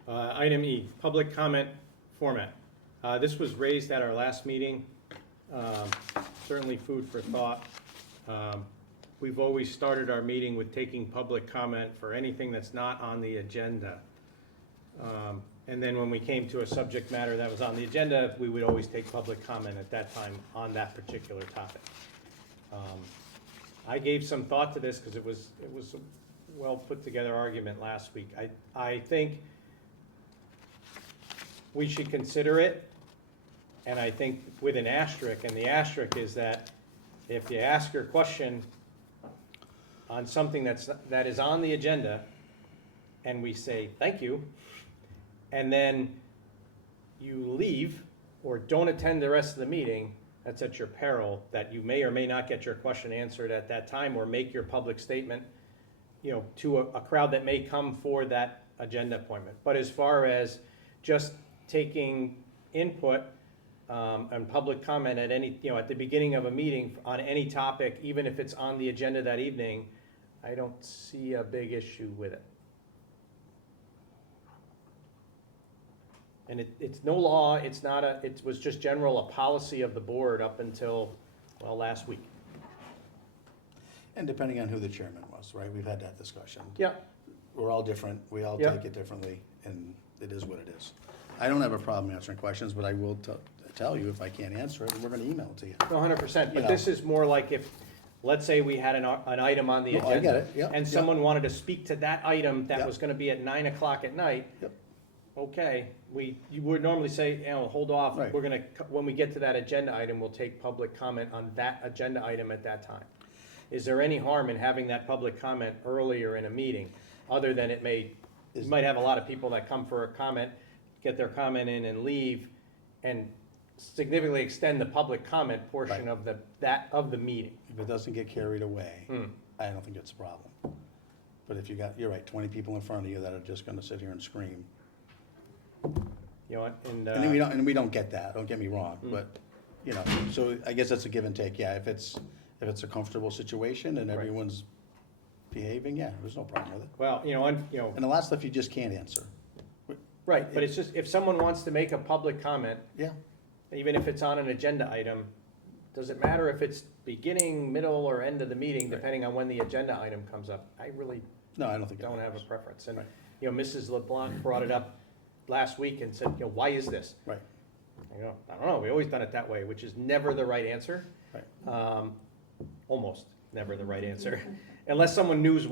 Item E, public comment format. This was raised at our last meeting. Certainly food for thought. We've always started our meeting with taking public comment for anything that's not on the agenda. And then when we came to a subject matter that was on the agenda, we would always take public comment at that time on that particular topic. I gave some thought to this because it was a well put together argument last week. I think we should consider it, and I think with an asterisk, and the asterisk is that if you ask your question on something that is on the agenda, and we say, thank you, and then you leave or don't attend the rest of the meeting, that's at your peril, that you may or may not get your question answered at that time, or make your public statement, to a crowd that may come for that agenda appointment. But as far as just taking input and public comment at any, at the beginning of a meeting on any topic, even if it's on the agenda that evening, I don't see a big issue with it. And it's no law, it was just a policy of the board up until, last week. And depending on who the chairman was, right? We've had that discussion. Yeah. We're all different, we all Yeah. take it differently, and it is what it is. I don't have a problem answering questions, but I will tell you if I can't answer it, we're gonna email it to you. No, 100%, You but know. this is more like if let's say we had an item on the No, agenda. I get it, yeah, And yeah. someone wanted to speak to that item that Yeah. was gonna be at 9 o'clock at night. Yep. Okay, you would normally say, hold off, Right. we're gonna, when we get to that agenda item, we'll take public comment on that agenda item at that time. Is there any harm in having that public comment earlier in a meeting, other than you might have a lot of people that come for a comment, get their comment in and leave, and significantly extend the public comment portion Right. of the meeting? If it doesn't get carried away, Hmm. I don't think it's a problem. But if you're right, 20 people in front of you that are just gonna sit here and scream. You know what, and, And we don't get that, don't get me wrong, Mm. but, you know, so I guess that's a give and take, yeah, if it's a comfortable situation and Right. everyone's behaving, yeah, there's no problem with it. well, And a lot of stuff you just can't answer. right, but it's just, if someone wants to make a public comment, Yeah, even if it's on an agenda item, does it matter if it's beginning, middle, or end of the meeting, depending on when the agenda item comes up? I really no, I don't think. don't have a preference. And, Right. Mrs. LeBlanc brought it up last week and said, why is this? Right. I don't know, we always done it that way, which is never the right answer. Right. Almost never the right answer. Unless someone knows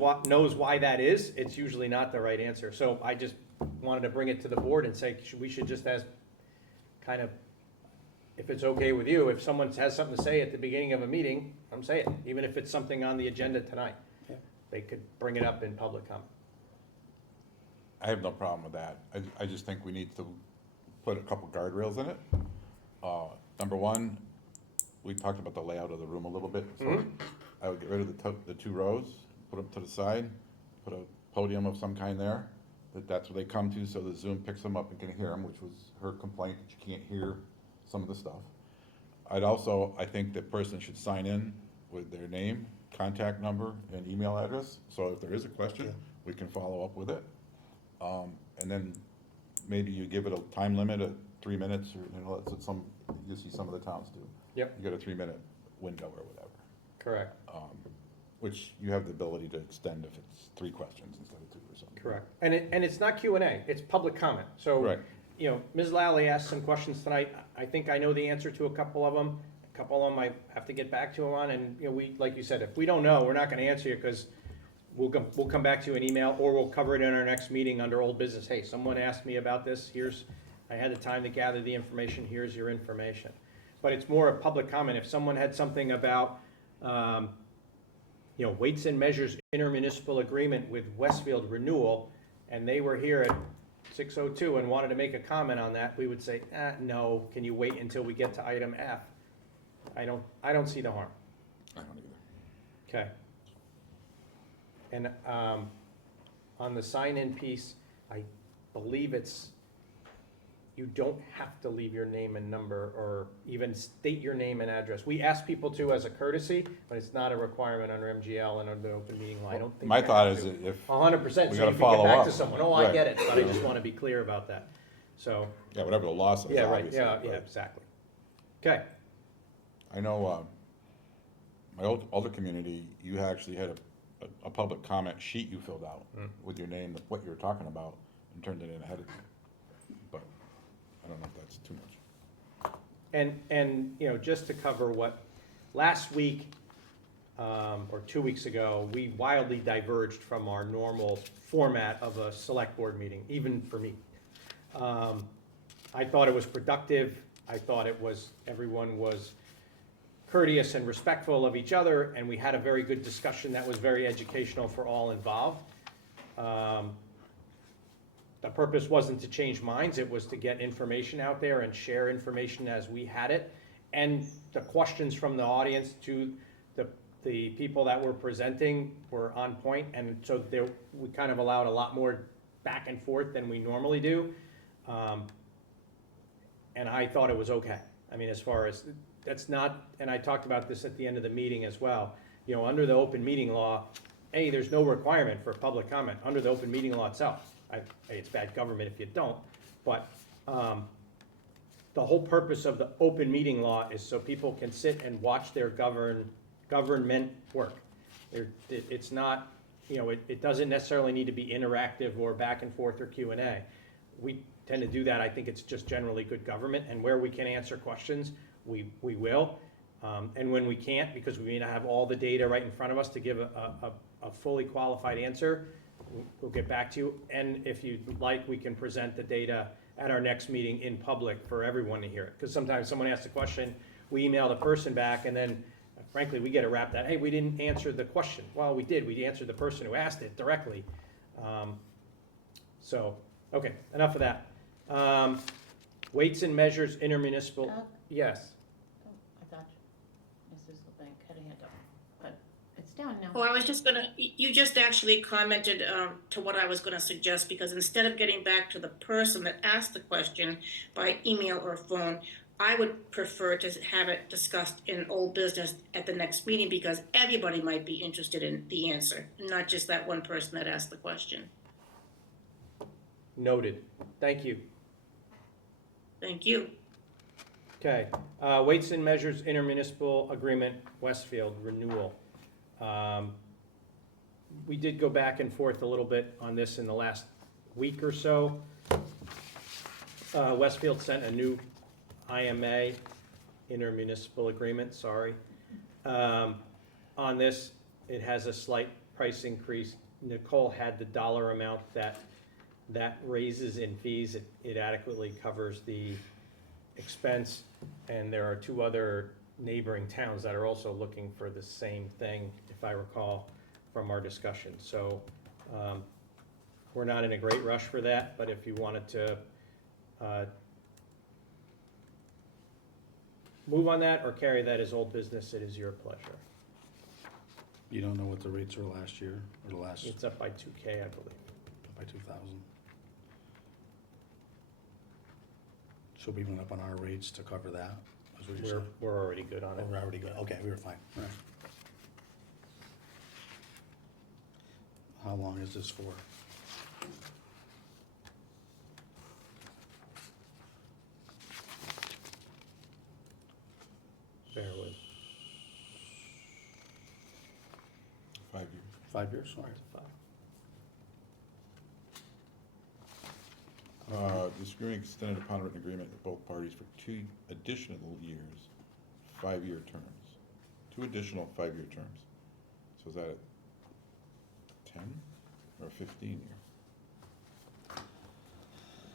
why that is, it's usually not the right answer. So I just wanted to bring it to the board and say, we should just ask, kind of, if it's okay with you, if someone has something to say at the beginning of a meeting, I'm saying, even if it's something on the agenda tonight. Yeah. They could bring it up in public comment. I have no problem with that. I just think we need to put a couple guardrails in it. Number one, we talked about the layout of the room a little bit. So Mhm. I would get rid of the two rows, put them to the side, put a podium of some kind there. That's where they come to, so the Zoom picks them up and can hear them, which was her complaint, that you can't hear some of the stuff. I think the person should sign in with their name, contact number, and email address. So if there is a question, Yeah. we can follow up with it. And then maybe you give it a time limit of 3 minutes, or, that's what you see some of the towns do. Yep. You get a 3-minute window or whatever, Correct, which you have the ability to extend if it's 3 questions instead of 2 or something. correct. And it's not Q&A, it's public comment. So, Right. Ms. Lally asked some questions tonight. I think I know the answer to a couple of them. A couple of them I have to get back to her on, and, like you said, if we don't know, we're not gonna answer you, because we'll come back to you in email, or we'll cover it in our next meeting under old business. Hey, someone asked me about this, I had the time to gather the information, here's your information. But it's more a public comment. If someone had something about, weights and measures intermunicipal agreement with Westfield Renewal, and they were here at 6:02 and wanted to make a comment on that, we would say, no, can you wait until we get to item F? I don't see the harm. I don't either. Okay. And on the sign-in piece, I believe you don't have to leave your name and number, or even state your name and address. We ask people to as a courtesy, but it's not a requirement under MGL and under the open meeting law. I don't think My you thought have is to. that if. 100%, we so you gotta can get follow back up. to someone. Oh, I Right. get it, but I just want to be clear about that. So, Yeah, whatever the law says, yeah, right, obviously. yeah, but exactly. Okay, I know, my older community, you actually had a public comment sheet you filled out Mm. with your name, what you were talking about, and turned it in ahead of time. But I don't know if that's too much. and, just to cover what, last week, or 2 weeks ago, we wildly diverged from our normal format of a select board meeting, even for me. I thought it was productive. I thought everyone was courteous and respectful of each other, and we had a very good discussion that was very educational for all involved. The purpose wasn't to change minds, it was to get information out there and share information as we had it. And the questions from the audience to the people that were presenting were on point, and so we kind of allowed a lot more back and forth than we normally do. And I thought it was okay. I mean, as far as, that's not, and I talked about this at the end of the meeting as well. Under the open meeting law, there's no requirement for public comment under the open meeting law itself. It's bad government if you don't, but the whole purpose of the open meeting law is so people can sit and watch their government work. It's not, it doesn't necessarily need to be interactive or back and forth or Q&A. We tend to do that. I think it's just generally good government, and where we can answer questions, we will. And when we can't, because we may not have all the data right in front of us to give a fully qualified answer, we'll get back to you. And if you'd like, we can present the data at our next meeting in public for everyone to hear it. Because sometimes someone asks a question, we email the person back, and then frankly, we get a rap that, hey, we didn't answer the question. Well, we did. We answered the person who asked it directly. So, okay, enough of that. Weights and measures intermunicipal, Doug? yes. Oh, I thought Mrs. LeBanc had a hand up, but it's down now. Oh, I was just gonna, you just actually commented to what I was gonna suggest, because instead of getting back to the person that asked the question by email or phone, I would prefer to have it discussed in old business at the next meeting, because everybody might be interested in the answer, not just that one person that asked the question. Noted. Thank you. Thank you. Okay, weights and measures intermunicipal agreement, Westfield renewal. We did go back and forth a little bit on this in the last week or so. Westfield sent a new IMA, intermunicipal agreement, sorry. On this, it has a slight price increase. Nicole had the dollar amount that raises in fees. It adequately covers the expense, and there are two other neighboring towns that are also looking for the same thing, if I recall from our discussion. So we're not in a great rush for that, but if you wanted to move on that or carry that as old business, it is your pleasure. You don't know what the rates were last year, or the last, It's up by 2K, I believe. by 2,000? So we went up on our rates to cover that, is what you're saying? We're already good on Oh, it. we're already good, okay, we were fine, all right. How long is this for? Bear with. 5 years. 5 years, all right. This agreement extended upon written agreement with both parties for 2 additional years, 5-year terms. 2 additional 5-year terms. So is that a 10 or a 15 year?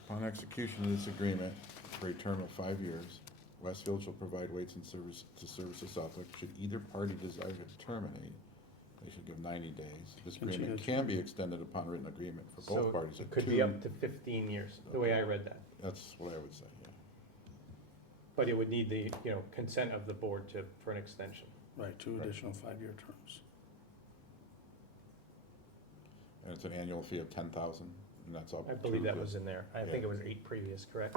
Upon execution of this agreement for a term of 5 years, Westfield shall provide weights and service to Southwick. Should either party desire to terminate, they should give 90 days. This agreement can be extended upon written agreement for both So parties. it at could be 2 up to 15 years, the way I read that. That's what I would say, yeah. But it would need the, consent of the board for an extension. Right, 2 additional 5-year terms. And it's an annual fee of 10,000, and that's up. I believe to that the- was in there. I think it was 8 previous, correct?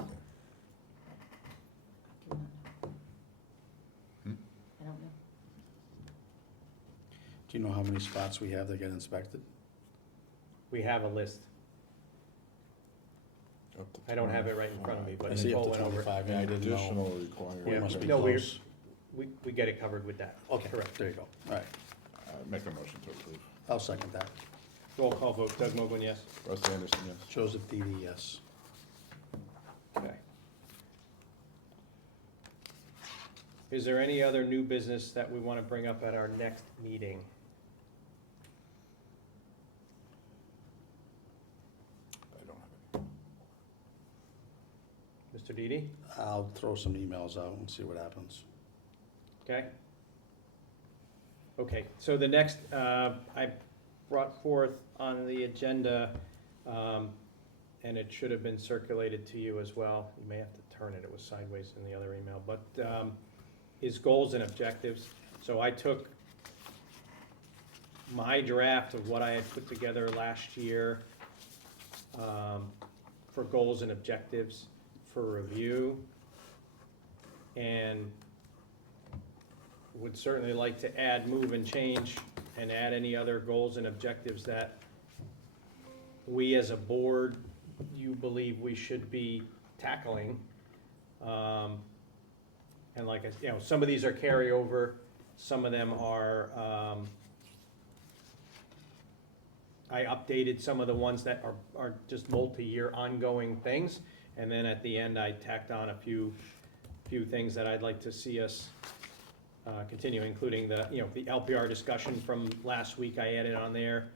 I don't know. Do you know how many spots we have that get inspected? We have a list. Up to I don't have it right in front of me, but I see up Nicole to went over it. 25, yeah, I didn't know. Additional required. We must be No, we're- close. We get it covered with that. Okay, Correct. there you go, all right. Make a motion to approve. I'll second that. Roll call vote. Doug Mogul, yes? Russ Anderson, yes. Joseph Didi, yes. Okay. Is there any other new business that we want to bring up at our next meeting? I don't have any. Mr. Didi? I'll throw some emails out and see what happens. Okay. Okay, so the next, I brought forth on the agenda, and it should have been circulated to you as well. You may have to turn it, it was sideways in the other email, but is goals and objectives. So I took my draft of what I had put together last year for goals and objectives for review, and would certainly like to add, move, and change, and add any other goals and objectives that we as a board, you believe we should be tackling. And like, some of these are carryover, some of them are, I updated some of the ones that are just multi-year ongoing things, and then at the end, I tacked on a few things that I'd like to see us continue, including the, you know, the LPR discussion from last week I added on there.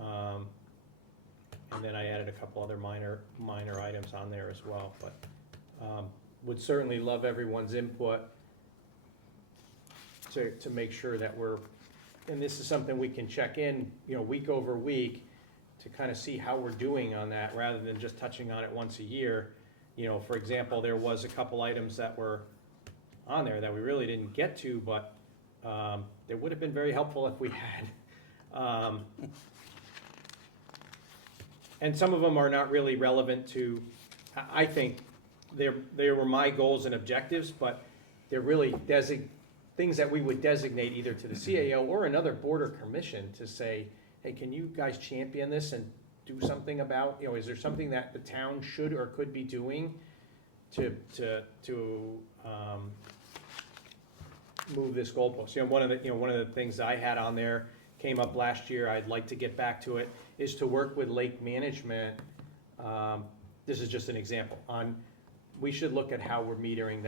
And then I added a couple other minor items on there as well, but would certainly love everyone's input to make sure that we're, and this is something we can check in, you know, week over week to kind of see how we're doing on that, rather than just touching on it once a year. You know, for example, there was a couple items that were on there that we really didn't get to, but it would have been very helpful if we had. And some of them are not really relevant to, I think, they were my goals and objectives, but they're really things that we would designate either to the CAO or another board or commission to say, hey, can you guys champion this and do something about, you know, is there something that the town should or could be doing to move this goalpost? You know, one of the things I had on there came up last year, I'd like to get back to it, is to work with lake management. This is just an example on, we should look at how we're metering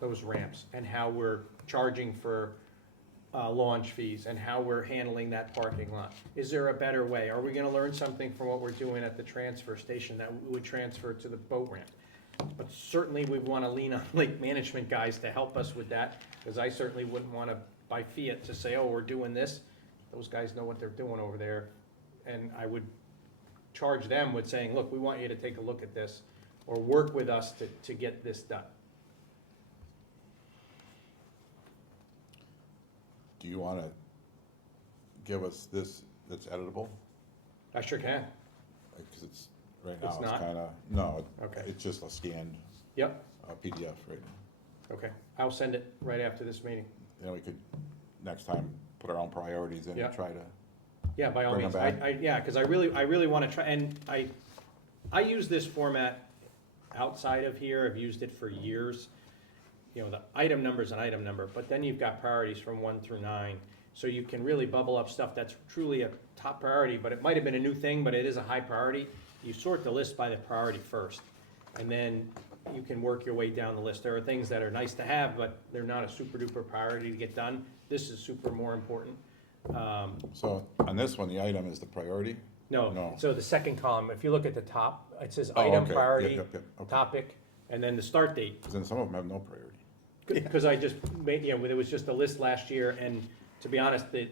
those ramps, and how we're charging for launch fees, and how we're handling that parking lot. Is there a better way? Are we gonna learn something from what we're doing at the transfer station that would transfer to the boat ramp? But certainly we wanna lean on lake management guys to help us with that, because I certainly wouldn't wanna, by fiat, to say, oh, we're doing this. Those guys know what they're doing over there. And I would charge them with saying, look, we want you to take a look at this, or work with us to get this done. Do you want to give us this that's editable? I sure can. Because it's, right now, It's it's not? kind of, no, Okay. it's just a scanned Yep, PDF right now. okay. I'll send it right after this meeting. Then we could, next time, put our own priorities in Yeah. and try to, Yeah, by all Bring means. them back. Yeah, because I really want to try, and I use this format outside of here. I've used it for years. You know, the item number is an item number, but then you've got priorities from 1 through 9. So you can really bubble up stuff that's truly a top priority, but it might have been a new thing, but it is a high priority. You sort the list by the priority first, and then you can work your way down the list. There are things that are nice to have, but they're not a super duper priority to get done. This is super more important. so on this one, the item is the priority? No, No. so the second column, if you look at the top, it says Oh, item, okay. priority, Yep, okay. topic, and then the start date. Because then some of them have no priority. Because I just made, you know, there was just a list last year, and to be honest, the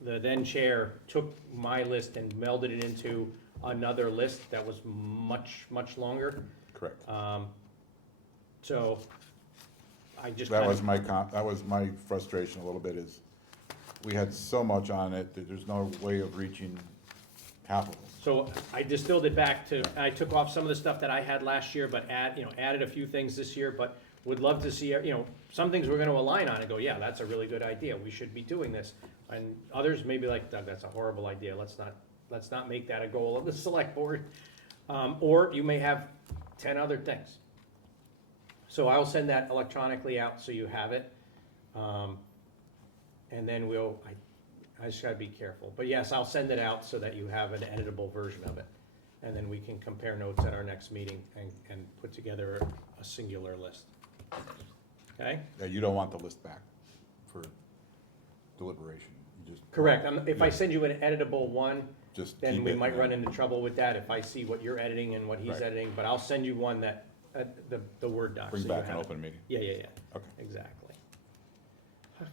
then chair took my list and melded it into another list that was much longer. Correct. So I just That kind was of, that was my frustration a little bit, is we had so much on it that there's no way of reaching half of them. so I distilled it back to, I took off some of the stuff that I had last year, but added a few things this year, but would love to see, you know, some things we're gonna align on and go, yeah, that's a really good idea, we should be doing this. And others may be like, Doug, that's a horrible idea, let's not make that a goal of the select board. Or you may have 10 other things. So I'll send that electronically out so you have it. And then I just gotta be careful. But yes, I'll send it out so that you have an editable version of it. And then we can compare notes at our next meeting and put together a singular list. Okay? Yeah, you don't want the list back for deliberation. You just. Correct. If I send you an editable one, Just then keep we it, might and run into trouble with that if I see what you're editing and what he's Right. editing. But I'll send you one that, the Word doc. Bring so you back an have it. open meeting. Yeah. Okay. Exactly. Okay.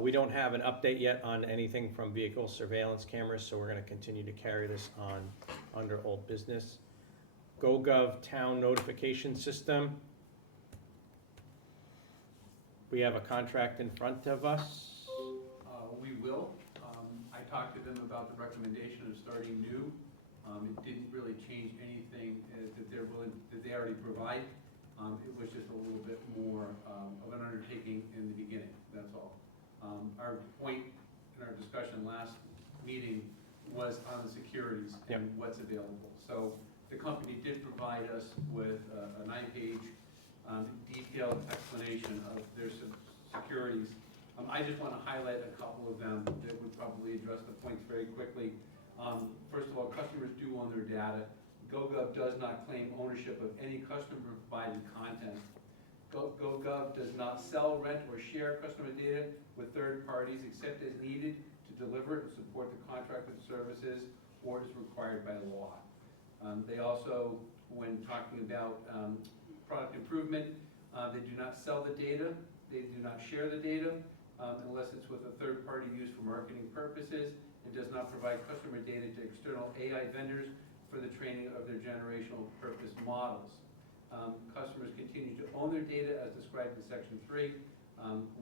We don't have an update yet on anything from vehicle surveillance cameras, so we're gonna continue to carry this on under old business. GoGov town notification system. We have a contract in front of us. We will. I talked to them about the recommendation of starting new. It didn't really change anything that they already provide. It was just a little bit more of an undertaking in the beginning, that's all. Our point in our discussion last meeting was on the securities and what's available. So the company did provide us with a 9-page detailed explanation of their securities. I just want to highlight a couple of them that would probably address the points very quickly. First of all, customers do own their data. GoGov does not claim ownership of any customer-provided content. GoGov does not sell, rent, or share customer data with third parties except as needed to deliver and support the contracted services or is required by law. They also, when talking about product improvement, they do not sell the data, they do not share the data unless it's with a third party used for marketing purposes. It does not provide customer data to external AI vendors for the training of their generational purpose models. Customers continue to own their data as described in section 3,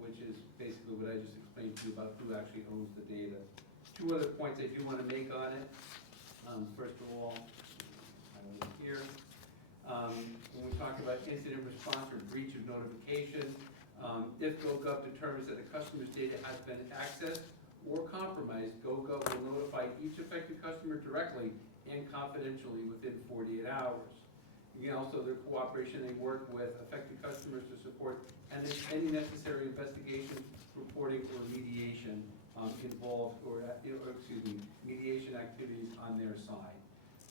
which is basically what I just explained to you about who actually owns the data. 2 other points I do want to make on it. First of all, here, when we talk about incident response or breach of notification, if GoGov determines that a customer's data has been accessed or compromised, GoGov will notify each affected customer directly and confidentially within 48 hours. Again, also their cooperation, they work with affected customers to support any necessary investigation, reporting, or mediation involved, mediation activities on their side.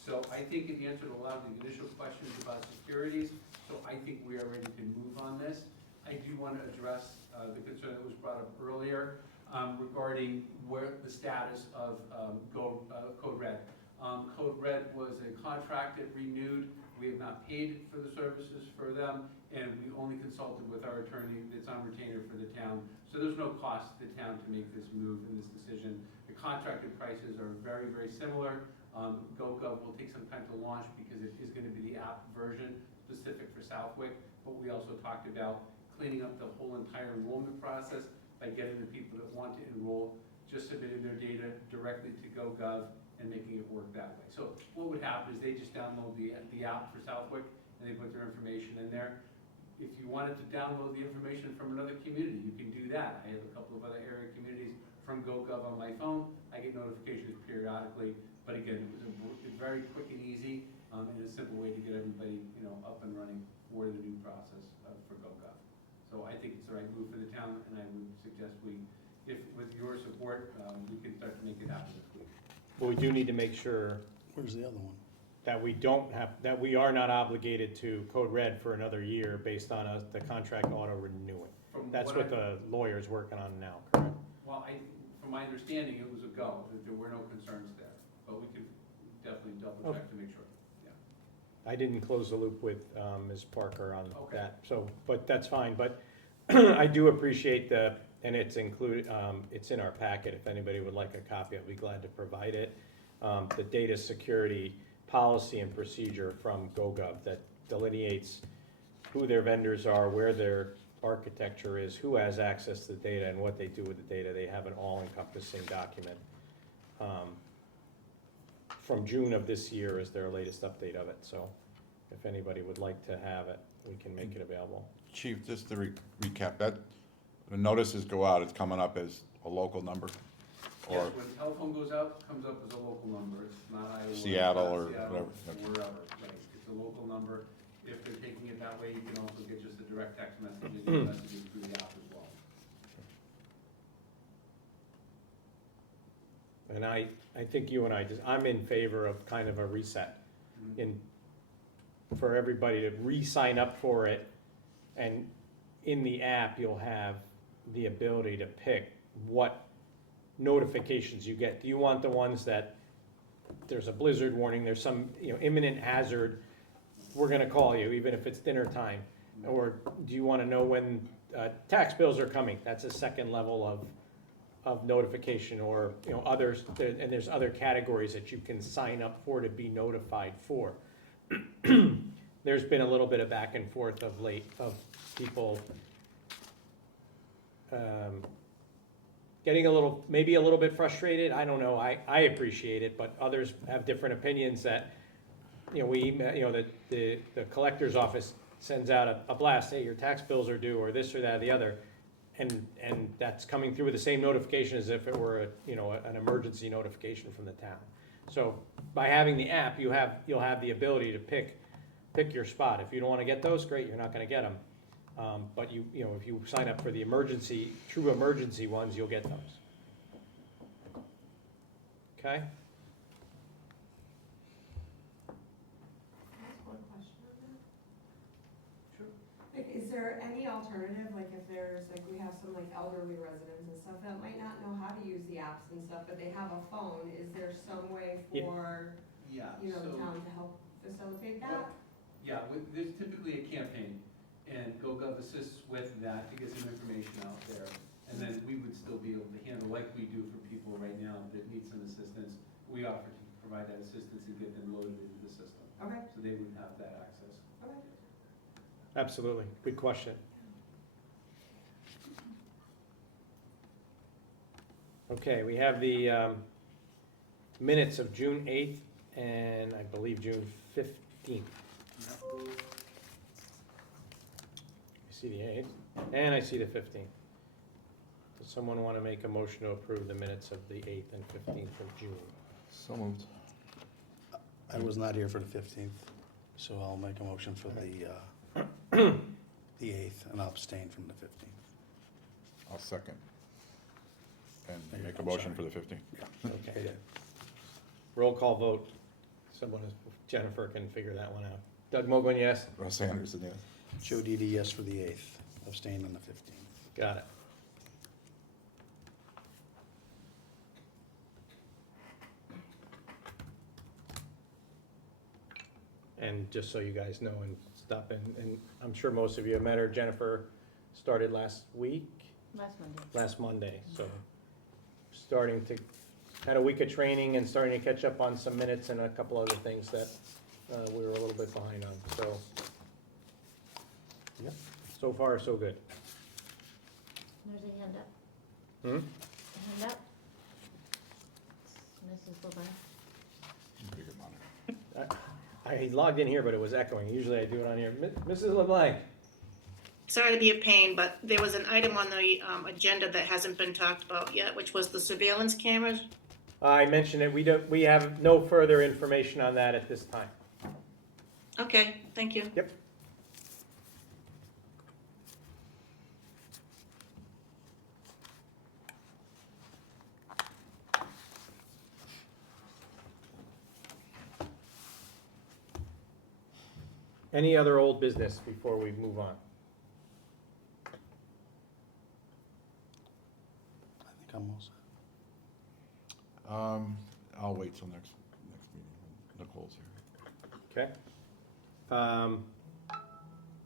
So I think it answered a lot of the initial questions about securities, so I think we are ready to move on this. I do want to address the concern that was brought up earlier regarding where the status of Code Red. Code Red was a contract that renewed. We have not paid for the services for them, and we only consulted with our attorney that's on retainer for the town. So there's no cost to the town to make this move and this decision. The contracted prices are very, very similar. GoGov will take some time to launch because it is going to be the app version specific for Southwick, but we also talked about cleaning up the whole entire enrollment process by getting the people that want to enroll just submitting their data directly to GoGov and making it work that way. So what would happen is they just download the app for Southwick and they put their information in there. If you wanted to download the information from another community, you can do that. I have a couple of other area communities from GoGov on my phone. I get notifications periodically, but again, it was very quick and easy and a simple way to get everybody, up and running for the new process for GoGov. So I think it's the right move for the town, and I would suggest if with your support, we can start to make it happen this week. But we do need to make sure Where's the other one? that we are not obligated to Code Red for another year based on the contract auto renewing. That's what the lawyer's working on now, correct? Well, from my understanding, it was a go, that there were no concerns there, but we could definitely double check to make sure, yeah. I didn't close the loop with Ms. Parker on Okay. that, so, but that's fine. But I do appreciate and it's included, it's in our packet. If anybody would like a copy, I'll be glad to provide it. The data security policy and procedure from GoGov that delineates who their vendors are, where their architecture is, who has access to the data, and what they do with the data. They have an all-encompassing document. From June of this year is their latest update of it, so if anybody would like to have it, we can make it available. Chief, just to recap, that, the notices go out, it's coming up as a local number? Or Yes, when telephone goes out, it comes up as a local number, it's not Iowa. Seattle it's or not whatever. Wherever, right, it's a local number. If they're taking it that way, you can also get just a direct text message and messages through the app as well. And I think you and I'm in favor of kind of a reset for everybody to re-sign up for it. And in the app, you'll have the ability to pick what notifications you get. Do you want the ones that there's a blizzard warning, there's some imminent hazard, we're gonna call you even if it's dinner time? Or do you wanna know when tax bills are coming? That's a second level of notification. Or others, and there's other categories that you can sign up for to be notified for. There's been a little bit of back and forth of late of people getting maybe a little bit frustrated. I don't know. I appreciate it, but others have different opinions. That the collector's office sends out a blast. Hey, your tax bills are due, or this or that or the other, and that's coming through with the same notification as if it were an emergency notification from the town. So by having the app, you'll have the ability to pick your spot. If you don't want to get those, great, you're not going to get them. But if you sign up for the true emergency ones, you'll get those. Okay? Can I ask one question on that? Sure. Like, is there any alternative, like if there's, like we have some like elderly residents and stuff that might not know how to use the apps and stuff, but they have a phone, is there some way Yeah. for, Yeah, you know, the so, town to help facilitate that? yeah, there's typically a campaign, and GoGov assists with that to get some information out there. And then we would still be able to handle, like we do for people right now that need some assistance. We offer to provide that assistance and get them loaded into the system. Okay, So they would have that access. okay. Absolutely, good question. Okay, we have the minutes of June 8th and I believe June 15th. I see the 8th and I see the 15th. Does someone want to make a motion to approve the minutes of the 8th and 15th of June? So moved. I was not here for the 15th, so I'll make a motion for the 8th, and I'll abstain from the 15th. I'll second. And make a I'm motion sorry. for the 15th. Okay. Roll call vote. Jennifer can figure that one out. Doug Mogul, yes? Russ Anderson, yes. Joe Didi, yes for the 8th, abstain on the 15th. Got it. And just so you guys know and stuff, and I'm sure most of you have met her, Jennifer started last week, last Monday, so starting to, had a week of training and starting to catch up on some minutes and a couple other things that we were a little bit behind on, so. Yep, so far, so good. There's a hand up. Hmm? Hand up. Mrs. LeBlanc. Bigger monitor. I logged in here, but it was echoing. Usually I do it on here. Mrs. LeBlanc. Sorry to be a pain, but there was an item on the agenda that hasn't been talked about yet, which was the surveillance cameras. I mentioned it. We have no further information on that at this time. Okay, thank you. Yep. Any other old business before we move on? I think I'm all set. I'll wait till next meeting, when Nicole's here. Okay. I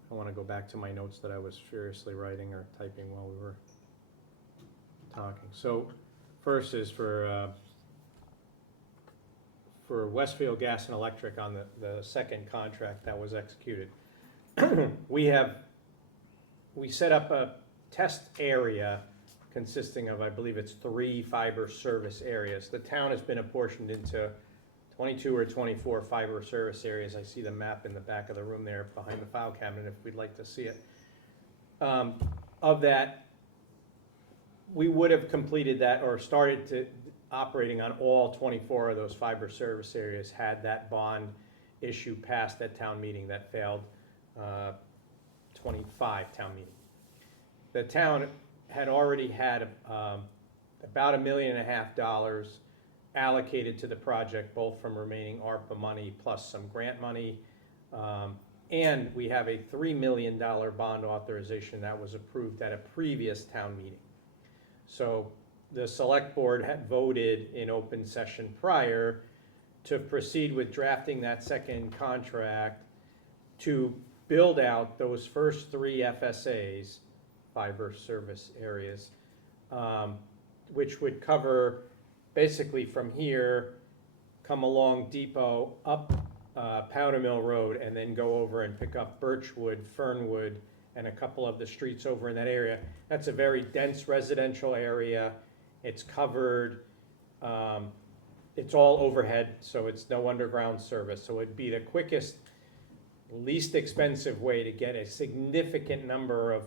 want to go back to my notes that I was furiously writing or typing while we were talking. So first is for Westfield Gas and Electric on the second contract that was executed. We set up a test area consisting of, I believe it's 3 fiber service areas. The town has been apportioned into 22 or 24 fiber service areas. I see the map in the back of the room there behind the file cabinet if we'd like to see it. Of that, we would have completed that or started to operating on all 24 of those fiber service areas had that bond issue passed at town meeting that failed 25 town meeting. The town had already had about $1.5 million allocated to the project, both from remaining ARPA money plus some grant money. And we have a $3 million bond authorization that was approved at a previous town meeting. So the select board had voted in open session prior to proceed with drafting that second contract to build out those first 3 FSAs, fiber service areas, which would cover basically from here, come along Depot, up Powder Mill Road, and then go over and pick up Birchwood, Fernwood, and a couple of the streets over in that area. That's a very dense residential area. It's covered, it's all overhead, so it's no underground service. So it'd be the quickest, least expensive way to get a significant number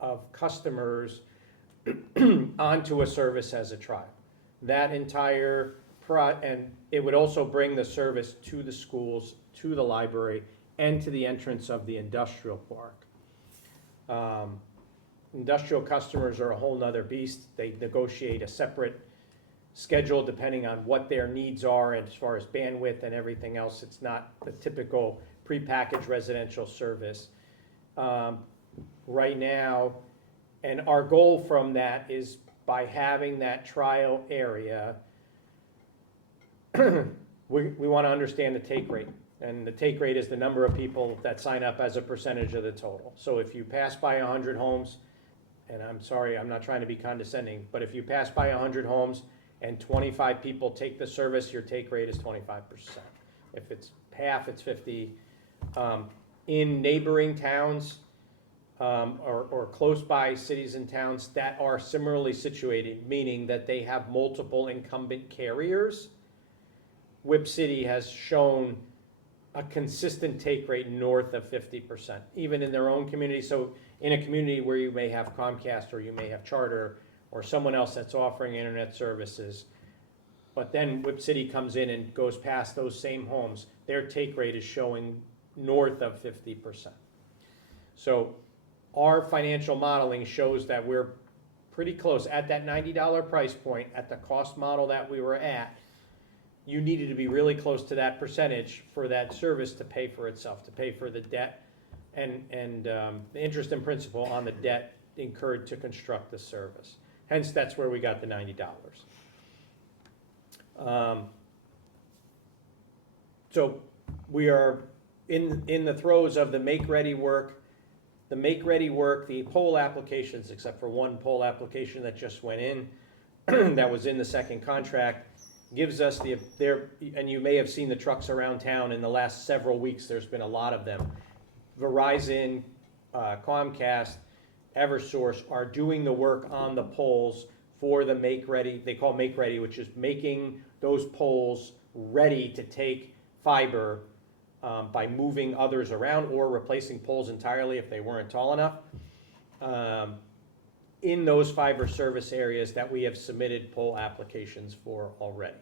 of customers onto a service as a trial. That entire and it would also bring the service to the schools, to the library, and to the entrance of the industrial park. Industrial customers are a whole nother beast. They negotiate a separate schedule depending on what their needs are as far as bandwidth and everything else. It's not the typical prepackaged residential service. right now, and our goal from that is by having that trial area, we want to understand the take rate. And the take rate is the number of people that sign up as a percentage of the total. So if you pass by 100 homes, and I'm sorry, I'm not trying to be condescending, but if you pass by 100 homes and 25 people take the service, your take rate is 25%. If it's half, it's 50. In neighboring towns, or close by cities and towns that are similarly situated, meaning that they have multiple incumbent carriers, Whip City has shown a consistent take rate north of 50%, even in their own community. So in a community where you may have Comcast or you may have Charter or someone else that's offering internet services, but then Whip City comes in and goes past those same homes, their take rate is showing north of 50%. So our financial modeling shows that we're pretty close at that $90 price point at the cost model that we were at. You needed to be really close to that percentage for that service to pay for itself, to pay for the debt and the interest and principal on the debt incurred to construct the service. Hence, that's where we got the $90. So we are in the throes of the make-ready work. The make-ready work, the poll applications, except for one poll application that just went in, that was in the second contract, gives us and you may have seen the trucks around town in the last several weeks, there's been a lot of them. Verizon, Comcast, Eversource are doing the work on the poles for the make-ready, they call make-ready, which is making those poles ready to take fiber by moving others around or replacing poles entirely if they weren't tall enough. In those fiber service areas that we have submitted pole applications for already.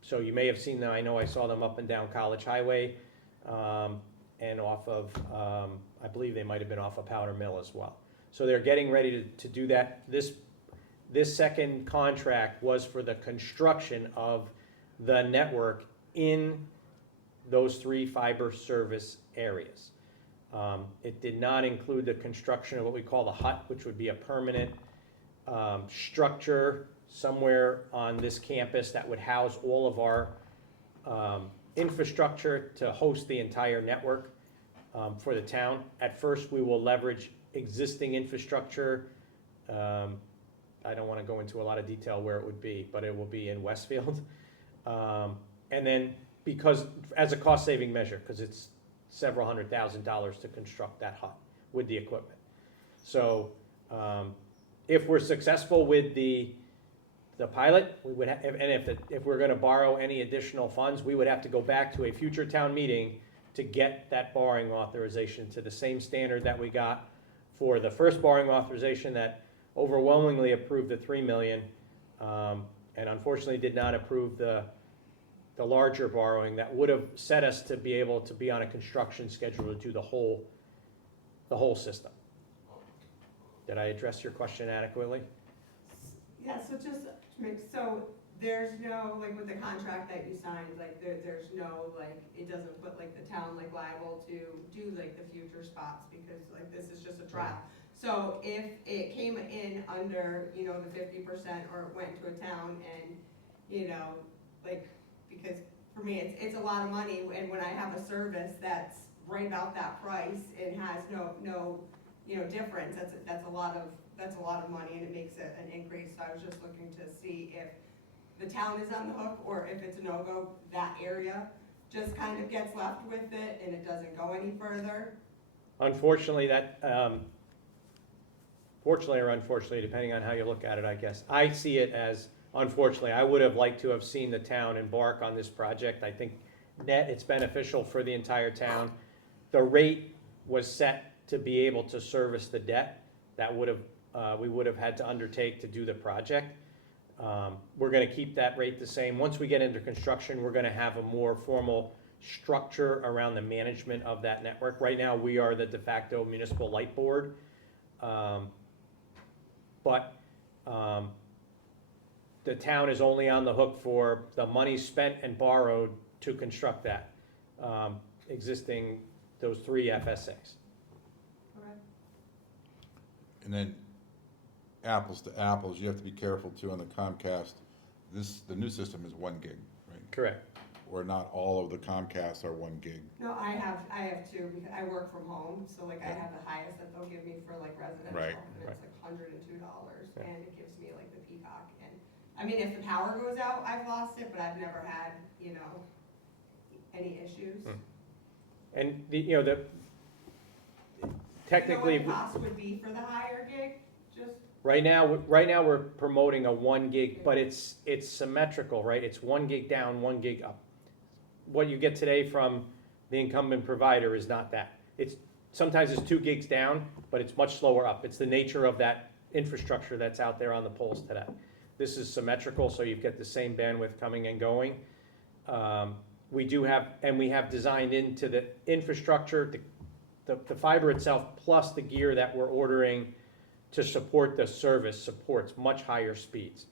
So you may have seen them, I know I saw them up and down College Highway, and off of, I believe they might have been off of Powder Mill as well. So they're getting ready to do that. This second contract was for the construction of the network in those 3 fiber service areas. It did not include the construction of what we call the hut, which would be a permanent structure somewhere on this campus that would house all of our infrastructure to host the entire network for the town. At first, we will leverage existing infrastructure. I don't want to go into a lot of detail where it would be, but it will be in Westfield. And then, because as a cost-saving measure, because it's several $100,000s to construct that hut with the equipment. So if we're successful with the pilot, we would if we're going to borrow any additional funds, we would have to go back to a future town meeting to get that borrowing authorization to the same standard that we got for the first borrowing authorization that overwhelmingly approved the $3 million, and unfortunately did not approve the larger borrowing that would have set us to be able to be on a construction schedule to do the whole system. Did I address your question adequately? Yeah, so just to make, so there's no, like with the contract that you signed, like there's no, like, it doesn't put like the town like liable to do like the future spots because like this is just a trial. So if it came in under, you know, the 50% or it went to a town and, you know, like, because for me, it's a lot of money, and when I have a service that's right about that price and has no you know, difference, that's a lot of money, and it makes it an increase. So I was just looking to see if the town is on the hook, or if it's a no-go, that area just kind of gets left with it and it doesn't go any further. Unfortunately, fortunately or unfortunately, depending on how you look at it, I guess. I see it as, unfortunately, I would have liked to have seen the town embark on this project. I think net it's beneficial for the entire town. The rate was set to be able to service the debt that would have we would have had to undertake to do the project. We're going to keep that rate the same. Once we get into construction, we're going to have a more formal structure around the management of that network. Right now, we are the de facto municipal light board, but the town is only on the hook for the money spent and borrowed to construct that existing, those 3 FSAs. And then apples to apples, you have to be careful too on the Comcast. The new system is 1 gig, right? Correct. Where not all of the Comcasts are 1 gig. No, I have two, because I work from home, so like I have the highest that they'll give me for like residential, Right. and it's like $102, Yeah. and it gives me like the Peacock, and, I mean, if the power goes out, I've lost it, but I've never had, any issues. And technically, Do you know what the cost would be for the higher gig, just? right now we're promoting a 1 gig, but it's symmetrical, right? It's 1 gig down, 1 gig up. What you get today from the incumbent provider is not that. Sometimes it's 2 gigs down, but it's much slower up. It's the nature of that infrastructure that's out there on the poles today. This is symmetrical, so you get the same bandwidth coming and going. We have designed into the infrastructure, the fiber itself, plus the gear that we're ordering to support the service, supports much higher speeds.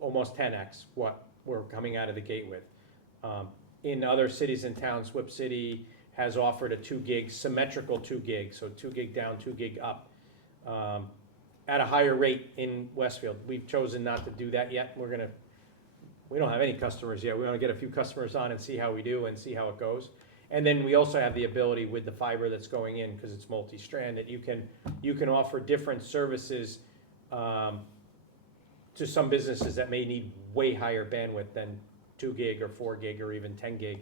Almost 10x what we're coming out of the gate with. In other cities and towns, Whip City has offered a 2 gig, symmetrical 2 gig, so 2 gig down, 2 gig up, at a higher rate in Westfield. We've chosen not to do that yet. We don't have any customers yet. We want to get a few customers on and see how we do and see how it goes. And then we also have the ability with the fiber that's going in, because it's multi-strand, that you can offer different services to some businesses that may need way higher bandwidth than 2 gig or 4 gig or even 10 gig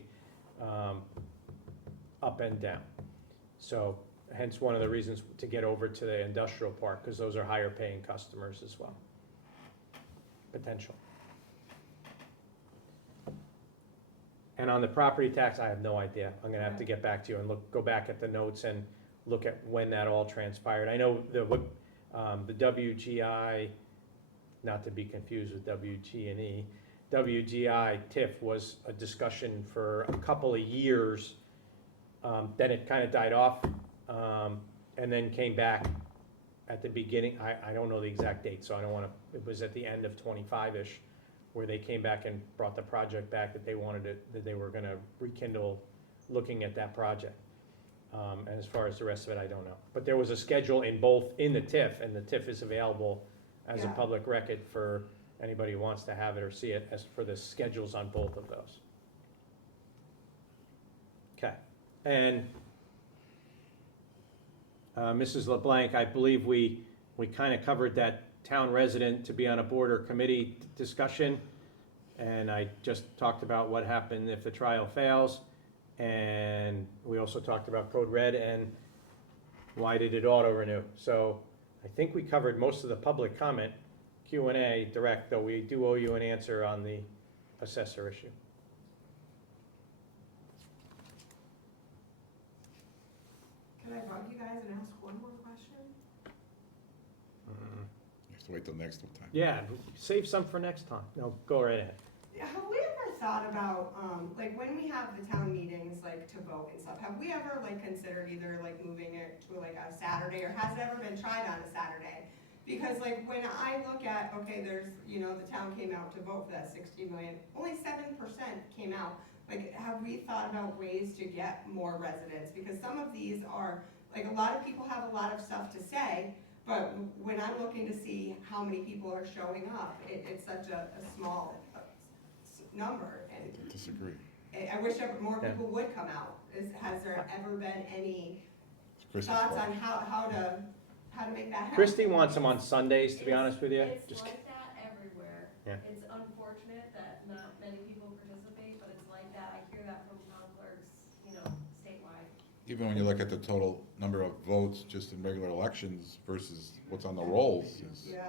up and down. So hence one of the reasons to get over to the industrial park, because those are higher paying customers as well. Potential. And on the property tax, I have no idea. I'm gonna have to get back to you and go back at the notes and look at when that all transpired. I know the WGI, not to be confused with WG&E, WGI TIF was a discussion for a couple of years. Then it kind of died off, and then came back at the beginning. I don't know the exact date, so I don't wanna, it was at the end of 25-ish. Where they came back and brought the project back that they were gonna rekindle looking at that project. And as far as the rest of it, I don't know. But there was a schedule in the TIF, and the TIF is available as a public record for anybody who wants to have it or see it, as for the schedules on both of those. Okay, and Mrs. LeBlanc, I believe we kind of covered that town resident to be on a board or committee discussion, and I just talked about what happened if the trial fails, and we also talked about Code Red and why did it auto-renew. So I think we covered most of the public comment, Q&A direct, though we do owe you an answer on the assessor issue. Can I bug you guys and ask one more question? You have to wait till next time. Yeah, save some for next time. No, go right ahead. Have we ever thought about, like, when we have the town meetings, like, to vote and stuff, have we ever, like, considered either, like, moving it to, like, a Saturday, or has it ever been tried on a Saturday? Because, like, when I look at, okay, there's, the town came out to vote for that 60 million, only 7% came out. Like, have we thought about ways to get more residents? Because some of these are, like, a lot of people have a lot of stuff to say, but when I'm looking to see how many people are showing up, it's such a small number. And I disagree. I wish more people would come out. Has there ever been any thoughts on how to make that happen? Christy wants them on Sundays, to be honest with you. It's Just like that everywhere. Yeah. It's unfortunate that not many people participate, but it's like that. I hear that from town clerks, statewide. Even when you look at the total number of votes just in regular elections versus what's on the rolls, Yeah.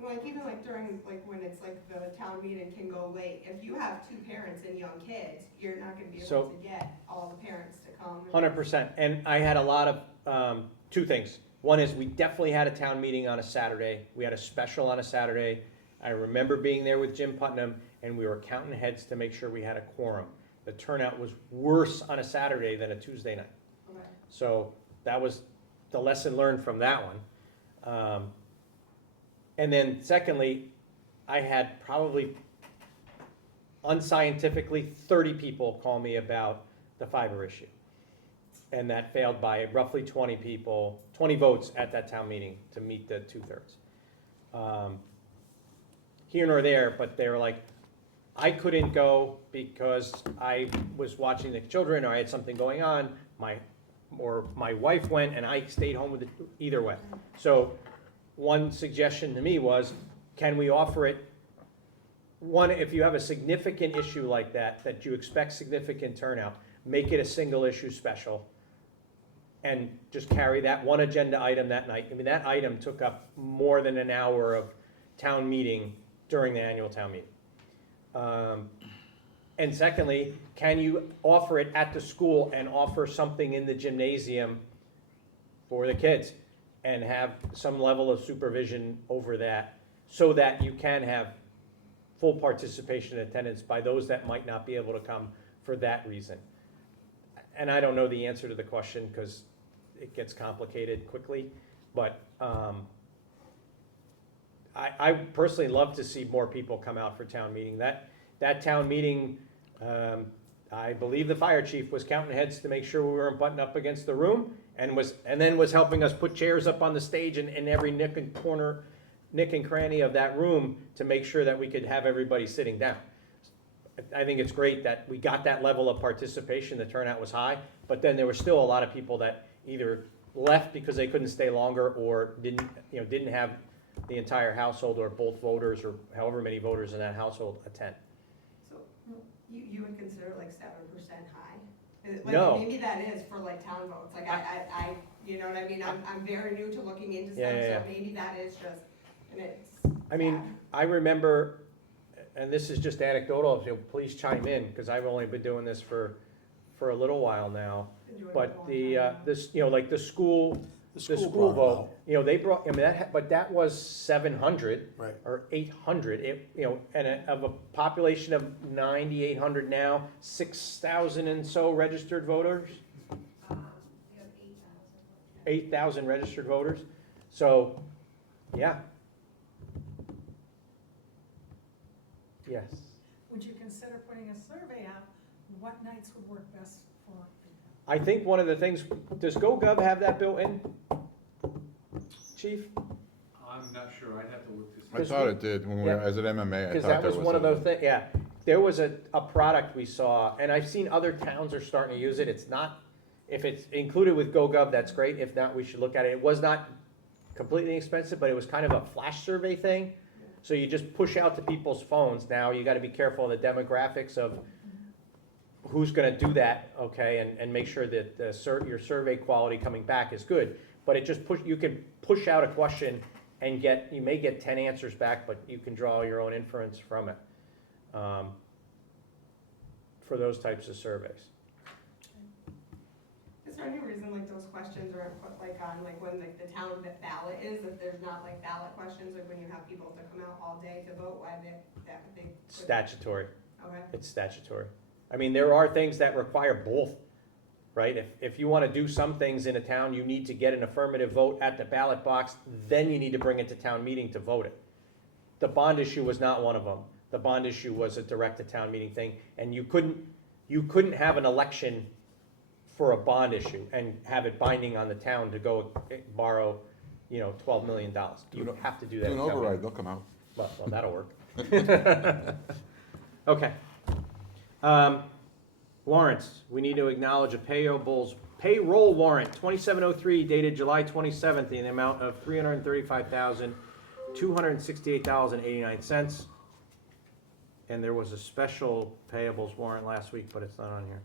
Well, like even like during, like when it's like the town meeting can go late, if you have 2 parents and young kids, you're not gonna be able to get all the parents to come. 100%. And I had a lot of, 2 things. One is we definitely had a town meeting on a Saturday. We had a special on a Saturday. I remember being there with Jim Putnam, and we were counting heads to make sure we had a quorum. The turnout was worse on a Saturday than a Tuesday night. Okay. So that was the lesson learned from that one. And then secondly, I had probably unscientifically 30 people call me about the fiber issue. and that failed by roughly 20 people, 20 votes at that town meeting to meet the 2/3. Here nor there, but they were like, I couldn't go because I was watching the children, or I had something going on, my wife went, and I stayed home with it, either way. So one suggestion to me was, can we offer it, one, if you have a significant issue like that you expect significant turnout, make it a single issue special, and just carry that one agenda item that night. I mean, that item took up more than an hour of town meeting during the annual town meeting. And secondly, can you offer it at the school and offer something in the gymnasium for the kids and have some level of supervision over that, so that you can have full participation and attendance by those that might not be able to come for that reason? And I don't know the answer to the question because it gets complicated quickly, but I personally love to see more people come out for town meeting. That town meeting, I believe the fire chief was counting heads to make sure we weren't butting up against the room, and then was helping us put chairs up on the stage in every nook and corner, nick and cranny of that room to make sure that we could have everybody sitting down. I think it's great that we got that level of participation. The turnout was high, but then there were still a lot of people that either left because they couldn't stay longer, or didn't have the entire household or both voters or however many voters in that household attend. So you would consider like 7% high? Like, No. Maybe that is for like town votes, like I you know what I mean? I'm very new to looking into Yeah, stuff, yeah, so maybe that is just, and it's. I mean, I remember, and this is just anecdotal, please chime in, because I've only been doing this for a little while now. But like the school vote, they brought, but that was 700 Right. or 800, of a population of 9,800 now, 6,000 and so registered voters, We have 8,000. 8,000 registered voters. So, yeah. Yes. Would you consider putting a survey out, what nights would work best for people? I think one of the things, does GoGov have that built in, Chief? I'm not sure, I'd have to look to see. I thought it did, when we were, as an MMA, I thought Because that there was one of a- those things, yeah. There was a product we saw, and I've seen other towns are starting to use it. It's not, if it's included with GoGov, that's great. If not, we should look at it. It was not completely expensive, but it was kind of a flash survey thing. So you just push out to people's phones. Now, you gotta be careful of the demographics of who's gonna do that, okay, and make sure that your survey quality coming back is good. But it just you can push out a question and you may get 10 answers back, but you can draw your own inference from it, for those types of surveys. Is there any reason like those questions are put like on, like when like the town ballot is, if there's not like ballot questions, like when you have people to come out all day to vote, why they? Statutory. Okay. It's statutory. I mean, there are things that require both, right? If you want to do some things in a town, you need to get an affirmative vote at the ballot box, then you need to bring it to town meeting to vote it. The bond issue was not one of them. The bond issue was a direct to town meeting thing, and you couldn't have an election for a bond issue and have it binding on the town to go borrow, $12 million. You have to do that. Do an at town override, meeting. they'll come out. Well, that'll work. Okay. Warrants, we need to acknowledge a payroll warrant, 2703 dated July 27th in the amount of $335,268.89. And there was a special payables warrant last week, but it's not on here.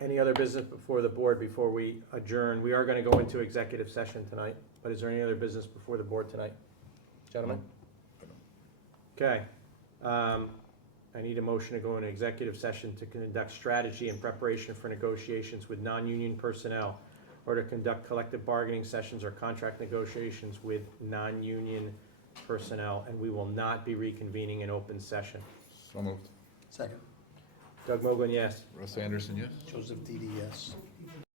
Any other business before the board before we adjourn? We are going to go into executive session tonight, but is there any other business before the board tonight? Gentlemen? Okay. I need a motion to go into executive session to conduct strategy and preparation for negotiations with non-union personnel, or to conduct collective bargaining sessions or contract negotiations with non-union personnel, and we will not be reconvening in open session. So moved. Second. Doug Mogul, yes. Russ Anderson, yes? Joseph Didi, yes.